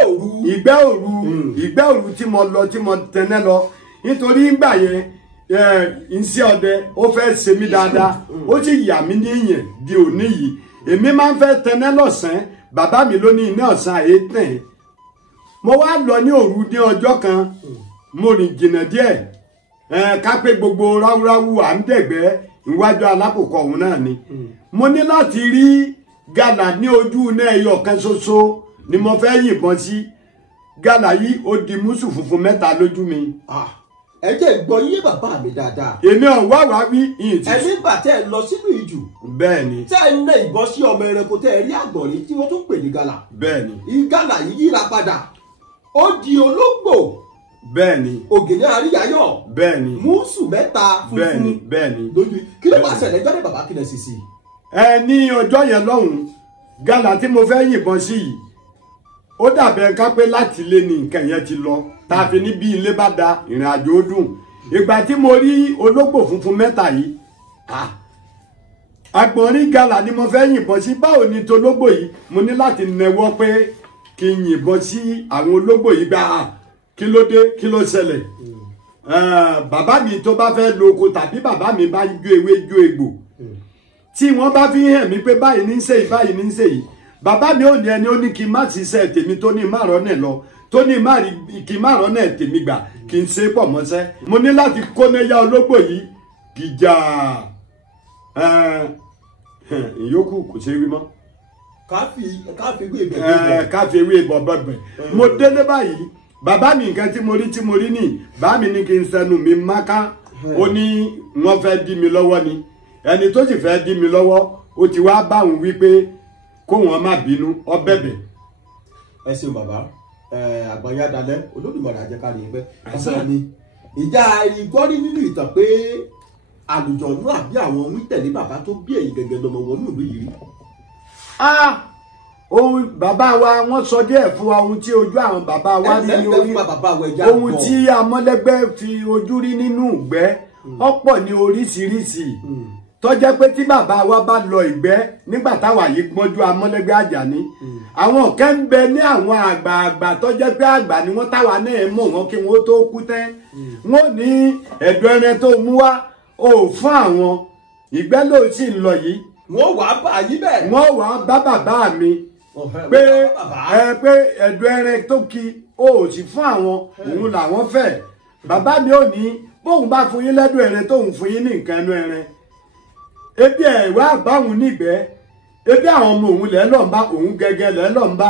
òru tí mo lọ tí mo tẹ̀lé lọ nítorí ńgbà yẹn iṣẹ́ ọdẹ ó fẹ́ ṣe mí dáadáa ó sì yà mí ní ìyẹn di òní yìí èmi máa ń fẹ́ tẹnẹ́ lọ́sàn-án bàbá mi ló ní iná ọ̀sán àyè tẹ̀ mo wá lọ ní òru ní ọjọ́ kan mo rìn jìnnà díẹ̀ ká pé gbogbo ráúráú à ń dẹ̀gbẹ́ iwájú alákòókò ọ̀hún náà ni mo ní láti rí gàlà ní ojú iná ẹyọ kan ṣoṣo ni mo fẹ́ yìnbọn sí gàlà yìí ó di mùsù funfun mẹ́ta lójú mi. ẹ jẹ́ gbọ́ yé bàbá mi dáadáa. èmi ò wá wí ìyìn tí. ẹni gbà tẹ́ ẹ lọ sínú ìjù. bẹ́ẹ̀ni. tẹ́ ẹ ná ìbọn sí ọmọ ẹranko tẹ́ ẹ rí àgbọ̀nrín tí wọ́n tún pè ní gàlà. bẹ́ẹ̀ni. ìgàlà yìí yíra padà ó di ológbò. bẹ́ẹ̀ni. ògìní àríyáyọ̀. bẹ́ẹ̀ni. mùsù mẹ́ta funfun. bẹ́ẹ̀ni. lójú kí ló bá ṣẹlẹ̀ jọ́dẹ̀ bàbá kí lẹ sì sí. ní ọjọ́ yẹn lọ́hùn gàlà tí mo fẹ́ yìnbọn sí yìí ó dàbẹ̀ ká pé láti ilé ni nǹkan yẹn ti lọ tá a fi ní bí ilé bá da ìrìn àjò ó dùn ìgbà tí mo rí ológbò funfun mẹ́ta yìí àgbọ̀nrín gàlà ni mo fẹ́ yìnbọn sí báwo ni tológbò yìí mo ní láti nẹwọ́ pé kí n yìnbọn sí àwọn ológbò yìí gbà kí ló dé kí ló ṣẹlẹ̀ bàbá mi tó bá fẹ́ lo oko tàbí bàbá mi bá jó ewé jó egbò tí wọ́n bá fi hàn mí pé báyìí ní í ṣe yìí báyìí ní í ṣe yìí bàbá mi ò ní ẹni ó ní kí n má ṣiṣẹ́ tèmi tó ní márọ̀ náà lọ tó ní kí n márọ̀ náà tèmi gbà kí n ṣe pọ̀ mọ́ṣẹ́ mo ní láti kó níyà ológbò yìí gìjà ìyókù kò ṣe wí mọ́. káfí ewé ìbọn káfí ewé ìbọn bẹ̀bẹ̀ mo délé báyìí bàbá mi nǹkan tí mo rí ní bàbá mi ní kí n sẹnu mi máká ó ní wọ́n fẹ́ dí mi lọ́wọ́ ni ẹni tó sì fẹ́ dí mi lọ́wọ́ ó ti wá bá òun wípé kó wọn má bínú ó bẹ̀bẹ̀. ẹ ṣeun bàbá àgbáyé adalẹ Olódùmarè àjẹkárí yín pẹ́ bàbá mi ìjà ìgbọ́rí nínú ìtàn pé àlùjọ̀nú àbí àwọn onítẹ̀lé bàbá tó bí èyí gẹ́gẹ́ lọmọ wọnú ìlú yìí rí. ohun bàbá wa wọ́n sọ díẹ̀ fún wa ohun tí ojú àwọn bàbá wa rí ní orí ohun tí amọ́lẹ́gbẹ́ fi ojú rí nínú ìgbẹ́ ọ̀pọ̀ ní oríṣiríṣi tó jẹ́ pé tí bàbá wa bá lọ ìgbẹ́ nígbà táwa yìí gbọ́njú amọ́lẹ́gbẹ́ Àjàní àwọn kan ń bẹ ní àwọn àgbààgbà tó jẹ́ pé àgbà ni wọ́n táwa náà mọ̀ wọ́n kí wọ́n tó kú tẹ́ wọ́n ní ẹ̀dọ̀ ẹran tó mú wá ò fún àwọn ìgbẹ́ ló sì ń lọ yìí. wọ́n wàá bá yí bẹ́ẹ̀. wọ́n wàá bá bàbá mi pé ẹ̀dọ̀ ẹran tó kí ó sì fún àwọn òun làwọn fẹ́ bàbá mi ò ní bóun bá fún yín lẹ́dọ̀ ẹran tóun fún yín ní nǹkan ẹnu ẹran ebi ẹ̀wá àbáwọn nígbẹ́ ebi àwọn ọmọ òun lẹ́lọ́mbà òun gẹ́gẹ́ lẹ́lọ́mbà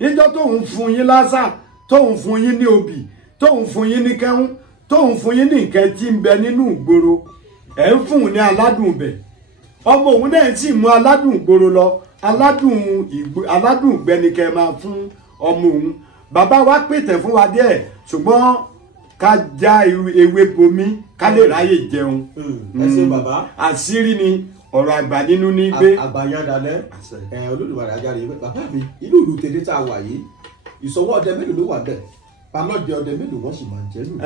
níjọ́ tóun fún yín lásà tóun fún yín ní obì tóun fún yín ní kẹ́hún tóun fún yín ní nǹkan tí ń bẹ nínú ìgboro ẹ̀ ń fún un ní aládùn bẹ̀ ọmọ òun náà sì mú aládùn ìgboro lọ aládùn ìgbẹ́nikẹ́ máa fún ọmọ òun bàbá wa pètè fún wa díẹ̀ ṣùgbọ́n ká já ewé bomi ká lè ráyè jẹun. ẹ ṣe bàbá. àṣírí ni ọ̀rọ̀ àgbà nínú ní gbé. àgbàyàn dalẹ̀ Olódùmarè àjàre yín pẹ́ bàbá mi inú ìlú tèdè tá a wà yìí ìṣọwọ́ ọdẹ mélòó ló wà bẹ́ẹ̀ balọ́dẹ ọdẹ mélòó wọ́n sì máa ń jẹ nínú.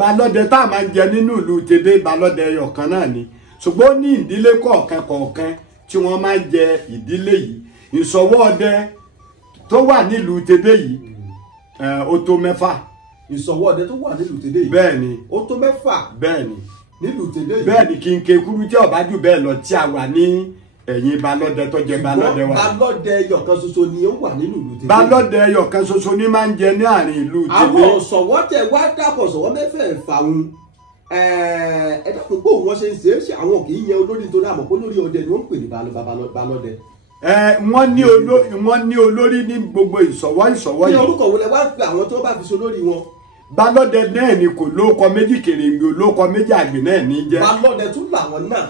balọ́dẹ tá a máa ń jẹ nínú ìlú tèdè balọ́dẹ ọ̀kan náà ni ṣùgbọ́n ní ìdílé kọ̀ọ̀kan tí wọ́n máa ń jẹ ìdílé yìí ìṣọwọ́ ọdẹ tó wà nílùú tèdè yìí ó tó 6. ìṣọwọ́ ọdẹ tó wà nílùú tèdè yìí. bẹ́ẹ̀ni ó tó 6. bẹ́ẹ̀ni nílùú tèdè yìí. bẹ́ẹ̀ni kí n ké kúrú tí ọba jù bẹ́ẹ̀ lọ tí a wà ní ẹ̀yìn balọ́dẹ tó jẹ balọ́dẹ wa. balọ́dẹ ẹyọkan ṣoṣo ni ó wà nínú ìlú tèdè. balọ́dẹ ẹyọkan ṣoṣo ni máa ń jẹ ní àárín ìlú tèdè. àwọn ọ̀sọ̀wọ́ tẹ wá dàpọ̀ sọ̀wọ́ mẹ́fẹ̀ẹ̀fà òun ẹ dàpọ̀ pé òun wọ́n ṣe ń ṣe é ṣe àwọn kì í yẹ olórí nítorí àmọ́ pé olórí ọdẹ ni wọ́n ń pè ní balọ́dẹ. wọ́n ní olórí ní gbogbo ìṣọ̀wọ́ yìí. ní orúkọ wo lẹ wá pé àwọn tó bá fi so lórí wọn. balọ́dẹ náà ni kò lóko méjì kèrèǹgbè lóko méjì àgbẹ̀ náà ní jẹ́. balọ́dẹ tún làwọn náà.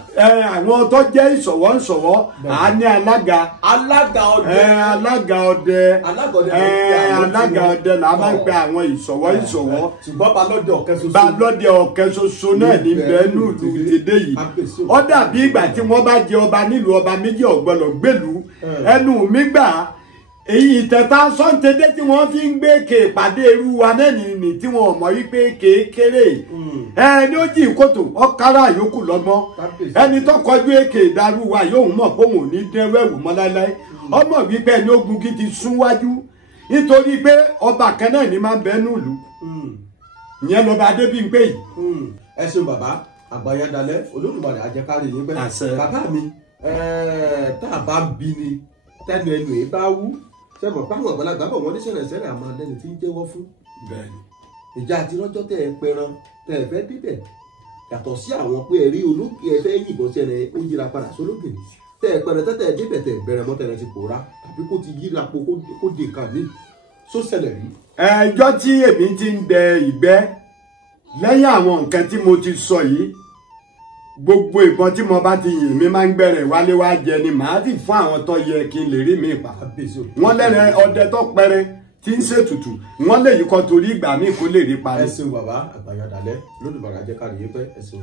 àwọn tó jẹ́ ìṣọ̀wọ́ à ní alága. alága ọdẹ. alága ọdẹ. alága ọdẹ là máa ń pe àwọn ìṣọ̀wọ́. ṣùgbọ́n balọ́dẹ ọ̀kẹ́ ṣoṣo. balọ́dẹ ọ̀kẹ́ ṣoṣo náà ní bẹ́ẹ̀ ní ìlú tèdè yìí. ó dàbí ìgbà tí wọ́n bá jẹ ọba nílùú ọba méjì ọ̀gbọ́dọ̀ gbèlú ẹnu mi gbà èyí ìtẹ̀ta sọ́ńtẹ́dẹ́ tí wọ́n fi ń gbé ké pàdé irú wa náà nìyí tí wọ́n mọ̀ wípé kékeré ẹni ó jì kòtò ọ̀kára yòókù lọ́gbọ́n ẹni tó kọjú èké ìdarú wa yóò mọ̀ pé òun ò ní dẹ́wẹ́wù mọ́ láéláé ọmọ wípé ẹni ogun kí ti sún wájú nítorí pé ọba kan náà ní máa ń bẹ nílùú ìyẹn lọ́ba Adébímpé yìí. ẹ ṣeun bàbá àgbáyé dalẹ̀ Olódùmarè àjẹkárí yín pẹ́ bàbá mi tá a bá bí ni tẹnu ẹnu ẹ bá wú sẹ́mọ̀ páwọn àgbàlagbà bọ̀ wọ́n ní sẹ̀rẹ̀sẹ̀rẹ̀ àmọ́ lẹ́nu tí ń jẹ́wọ́ fún. ìjà àti lọ́jọ́ tẹ́ ẹ pẹran tẹ́ ẹ fẹ́ bíbẹ̀ yàtọ̀ sí àwọn pé ẹ rí olóògbé ẹ fẹ́ yìnbọn sẹ́rẹ̀ ó yíra padà sólógbè tẹ́ ẹ pẹran tẹ́ ẹ bíbẹ̀ tẹ́ ẹ bẹ̀rẹ̀ mọ́ tẹ́lẹ̀ ti pòórá tàbí kó ti yíra po kó di nǹkan mi só ṣẹlẹ̀ rí. ẹjọ́ tí èmi ti ń dẹ ìgbẹ́ lẹ́yìn àwọn nǹkan tí mo ti sọ yìí gbogbo ìbọn tí mo bá ti yìn mí máa ń gbẹ̀rẹ̀ wálé wá jẹ ni màá sì fún àwọn tó yẹ kí n lè rí mi pa. wọ́n lẹ́rẹ̀ ọdẹ tó pẹrẹ tí ń ṣètùtù wọ́n lè yí kan torí ìgbà míì kó lè rí pa. ẹ ṣeun bàbá àgbàyà dalẹ̀ Olódùmarè àjẹkárí yín pẹ́ ẹ ṣeun.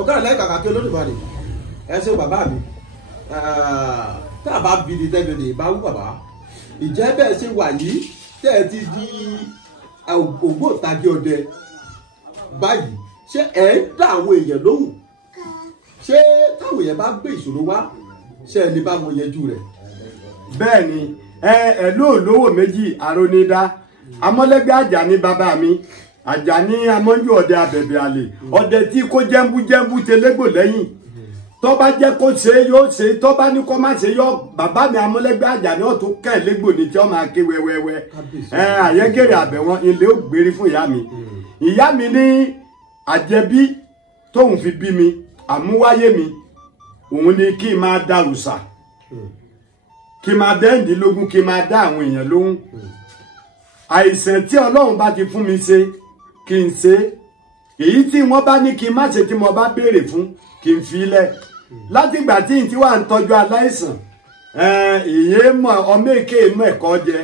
ọ̀gá rẹ̀ láì kàkà kí Olódùmarè ẹ ṣe bàbá mi tá a bá bí ni tẹ́lẹ̀ lè bá wú bàbá ìjẹ́ bẹ́ẹ̀ ṣe wà yìí tẹ́ ẹ ti di ògbóǹtagì ọdẹ báyìí ṣé ẹ ń dá àwọn èèyàn lóhùn ṣé táwọn èèyàn bá gbé ìṣòro wá ṣé ẹ lè bá wọn yanjú rẹ̀. bẹ́ẹ̀ ni ẹ lóòlówó méjì àrònídá Amọ́lẹ́gbẹ́ Àjàní bàbá mi Àjàní amọ́njú ọdẹ abẹ̀bẹ̀ àlè ọdẹ tí kó jẹ́mbú tẹlẹ́gbò lẹ́yìn tó bá jẹ́ kó ṣe yóò ṣe tó bá ní kó má ṣe yọ bàbá mi Amúlẹ́gbẹ́ Àjàní ó tún kẹ́ légbò ní tí ó máa ké wẹ́wẹ́wẹ́ Àyẹ́gèrè Àbẹ̀wọ́n ilé ó gbérí fún ìyá mi ní àjẹbí tóun fi bí mi àmúwáyé mi òun ni kí n máa dá òòṣà kí n máa dẹ́ǹdínlógún kí n máa dá àwọn èèyàn lóhùn àìsàn tí Ọlọ́run bá ti fún mi ṣe kí n ṣe èyí tí wọ́n bá ní kí n má ṣe tí mo bá béèrè fún kí n fi lẹ̀ látìgbà tí n ti wà ń tọ́jú aláìsàn ìyẹn mọ̀ ọmọ èké mọ̀ ẹ̀kọ́ jẹ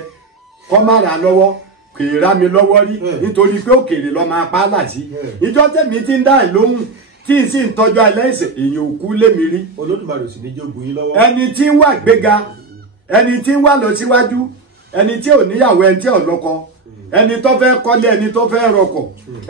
kọ́ má ra lọ́wọ́ kèrè rá mi lọ́wọ́ rí nítorí pé òkèèrè lọ́ máa pa á láti ìjọ tẹ̀mí ti ń dá ẹ̀ lóhùn tí n sì ń tọ́jú aláìsàn èèyàn òkú lémi rí. Olódùmarè sì ní jogun yín lọ́wọ́. ẹni tí ń wà gbéga ẹni tí ń wà lọ síwájú ẹni tí ò níyàwó ẹni tí ò lọ́kọ ẹni tó fẹ́ kọ́lé ẹni tó fẹ́ rọkọ̀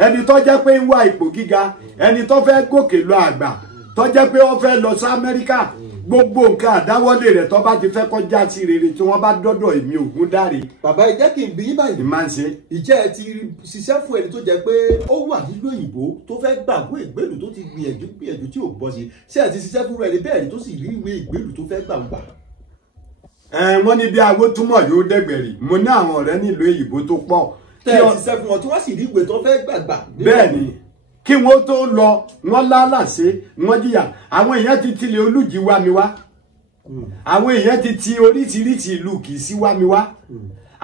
ẹni tó jẹ́ pé ń wá ipò gíga ẹni tó fẹ́ gòkè lọ àgbà tó jẹ́ pé ó fẹ́ lọ sí Amẹ́ríkà gbogbo nǹkan àdáwọ́lé rẹ̀ tó bá ti fẹ́ kọjá sí rere tí wọ́n bá dọ́dọ̀ èmi Ògúndáre. bàbá ẹ jẹ́ kí n bí yín báyìí. máa ń ṣe. ìjẹ́ ẹ ti ṣiṣẹ́ fún ẹni tó jẹ́ pé ó wà nílùú òyìnbó tó fẹ́ gbàgbé ìgbélú tó ti gbìyànjú tí ò bọ́ sí ṣé ẹ ti ṣiṣẹ́ fún ẹni bẹ́ẹ̀ ni tó sì rí ìwé ìgbélú tó fẹ́ gbàgbà. wọ́n ní bí awó túmọ̀ yóò dẹ́gbẹ̀rì mo ní àwọn ọ̀rẹ́ nílùú òyìnbó tó pọ̀. tẹ́ ẹ ti ṣiṣẹ́ fún wọn tí wọ́n sì rí ìwé tó fẹ́ gbàgbà. bẹ́ẹ̀ ni kí wọ́n tó lọ wọ́n lálàsé wọ́n jìyà àwọn èèyàn ti tilẹ̀ Olújì wá mi wá àwọn èèyàn ti ti oríṣiríṣi ìlú kì í sí wá mi wá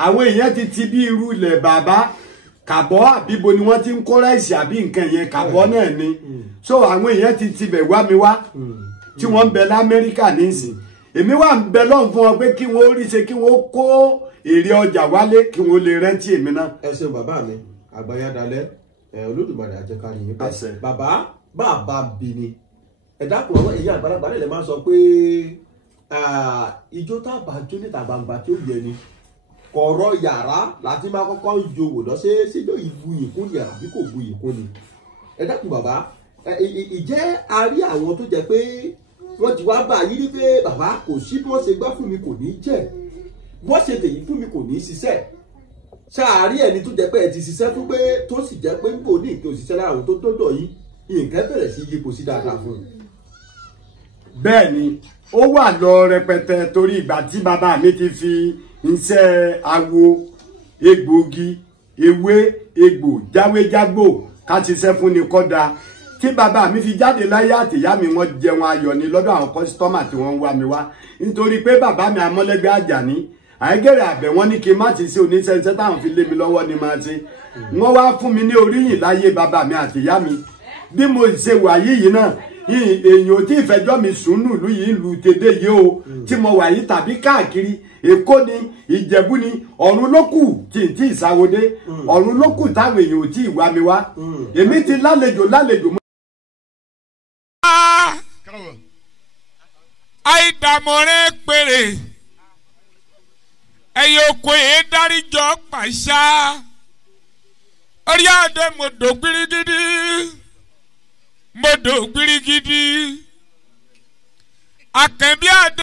àwọn èèyàn ti ti bí irú ilẹ̀ bàbá Kàbọ́ àbíbo ni wọ́n ti ń kó ráìsì àbí nǹkan yẹn Kàbọ́ náà ni so àwọn èèyàn ti tibẹ̀ wá mi wá tí wọ́n ń bẹ l'Amẹ́ríkà nísìn èmi wà ń bẹ lọ́hùn fún wọn pé kí wọ́n rí ṣe kí wọ́n kó èrè ọjà wálé kí wọ́n lè rẹ́ǹtì èmi náà. ẹ ṣeun bàbá mi àgbáyádalẹ̀ Olódùmarè àjẹkárí yín pẹ́ bàbá bí ni ẹ dákun ọwọ́ èyí àgbàlagbà lè máa sọ pé ijó tábà jó níta gbangba tí ó yẹ ni kọ̀rọ̀ yàrá láti máa kọ́kọ́ ń jo wò lọ ṣé síjọ́ ìbuyì kún ni àbí kò buyì kún ni ẹ dákun bàbá ìjẹ́ a rí àwọn tó jẹ́ pé wọ́n ti wá bá yí rí pé bàbá kò sí bí wọ́n ṣe gbá fún mi kò ní jẹ́ wọ́n ṣe tèyí fún mi kò ní ṣiṣẹ́ ṣáàrí ẹni tó jẹ́ pé ẹ ti ṣiṣẹ́ fún pé tó sì jẹ́ pé ń bò ní ìpín òṣìṣẹ́ lára àwọn tó dọ́dọ̀ yìí nǹkan bẹ̀rẹ̀ sí yípo sí dáadáa fún un. bẹ́ẹ̀ ni ó wà lọ rẹpẹtẹ torí ìgbà tí bàbá mi ti fi iṣẹ́ awo egbòogi ewé egbò jáwéjágbò ká ṣiṣẹ́ fún ni kọ́da tí bàbá mi fi jáde láyé àtìyá mi wọ́n jẹun ayọ̀ ní lọ́dọ̀ àwọn kọ́sítọ́mà tí wọ́n ń wá mi wá nítorí pé bàbá mi Amúlẹ́gbẹ́ Àjàní Àyẹ́gèrè Àbẹ̀wọ́n ní kí n má ti ṣe oníṣẹ́ṣẹ́ táwọn fi lé mi lọ́wọ́ ni máa ṣe wọ́n wá fún mi ní oríyìn láyé bàbá mi àtìyá mi bí mo ṣe wà yìí náà èèyàn ò tí ì fẹjọ́ mi sùn nílùú yìí lu tèdè yìí o tí mo wà yìí tàbí káàkiri Èkó ni Ìjẹ̀bú ni ọ̀run ló kù tí ì sáwọdé ọ̀run ló kù táwọn èèyàn ò tí ì wá mi wá èmi ti lálejò. àìdàmọ̀rẹ́ péré ẹ̀yẹ oko yìí dáríjọ́ pàṣá orí adé mọ̀dò gbirigidi Àkànbí adé.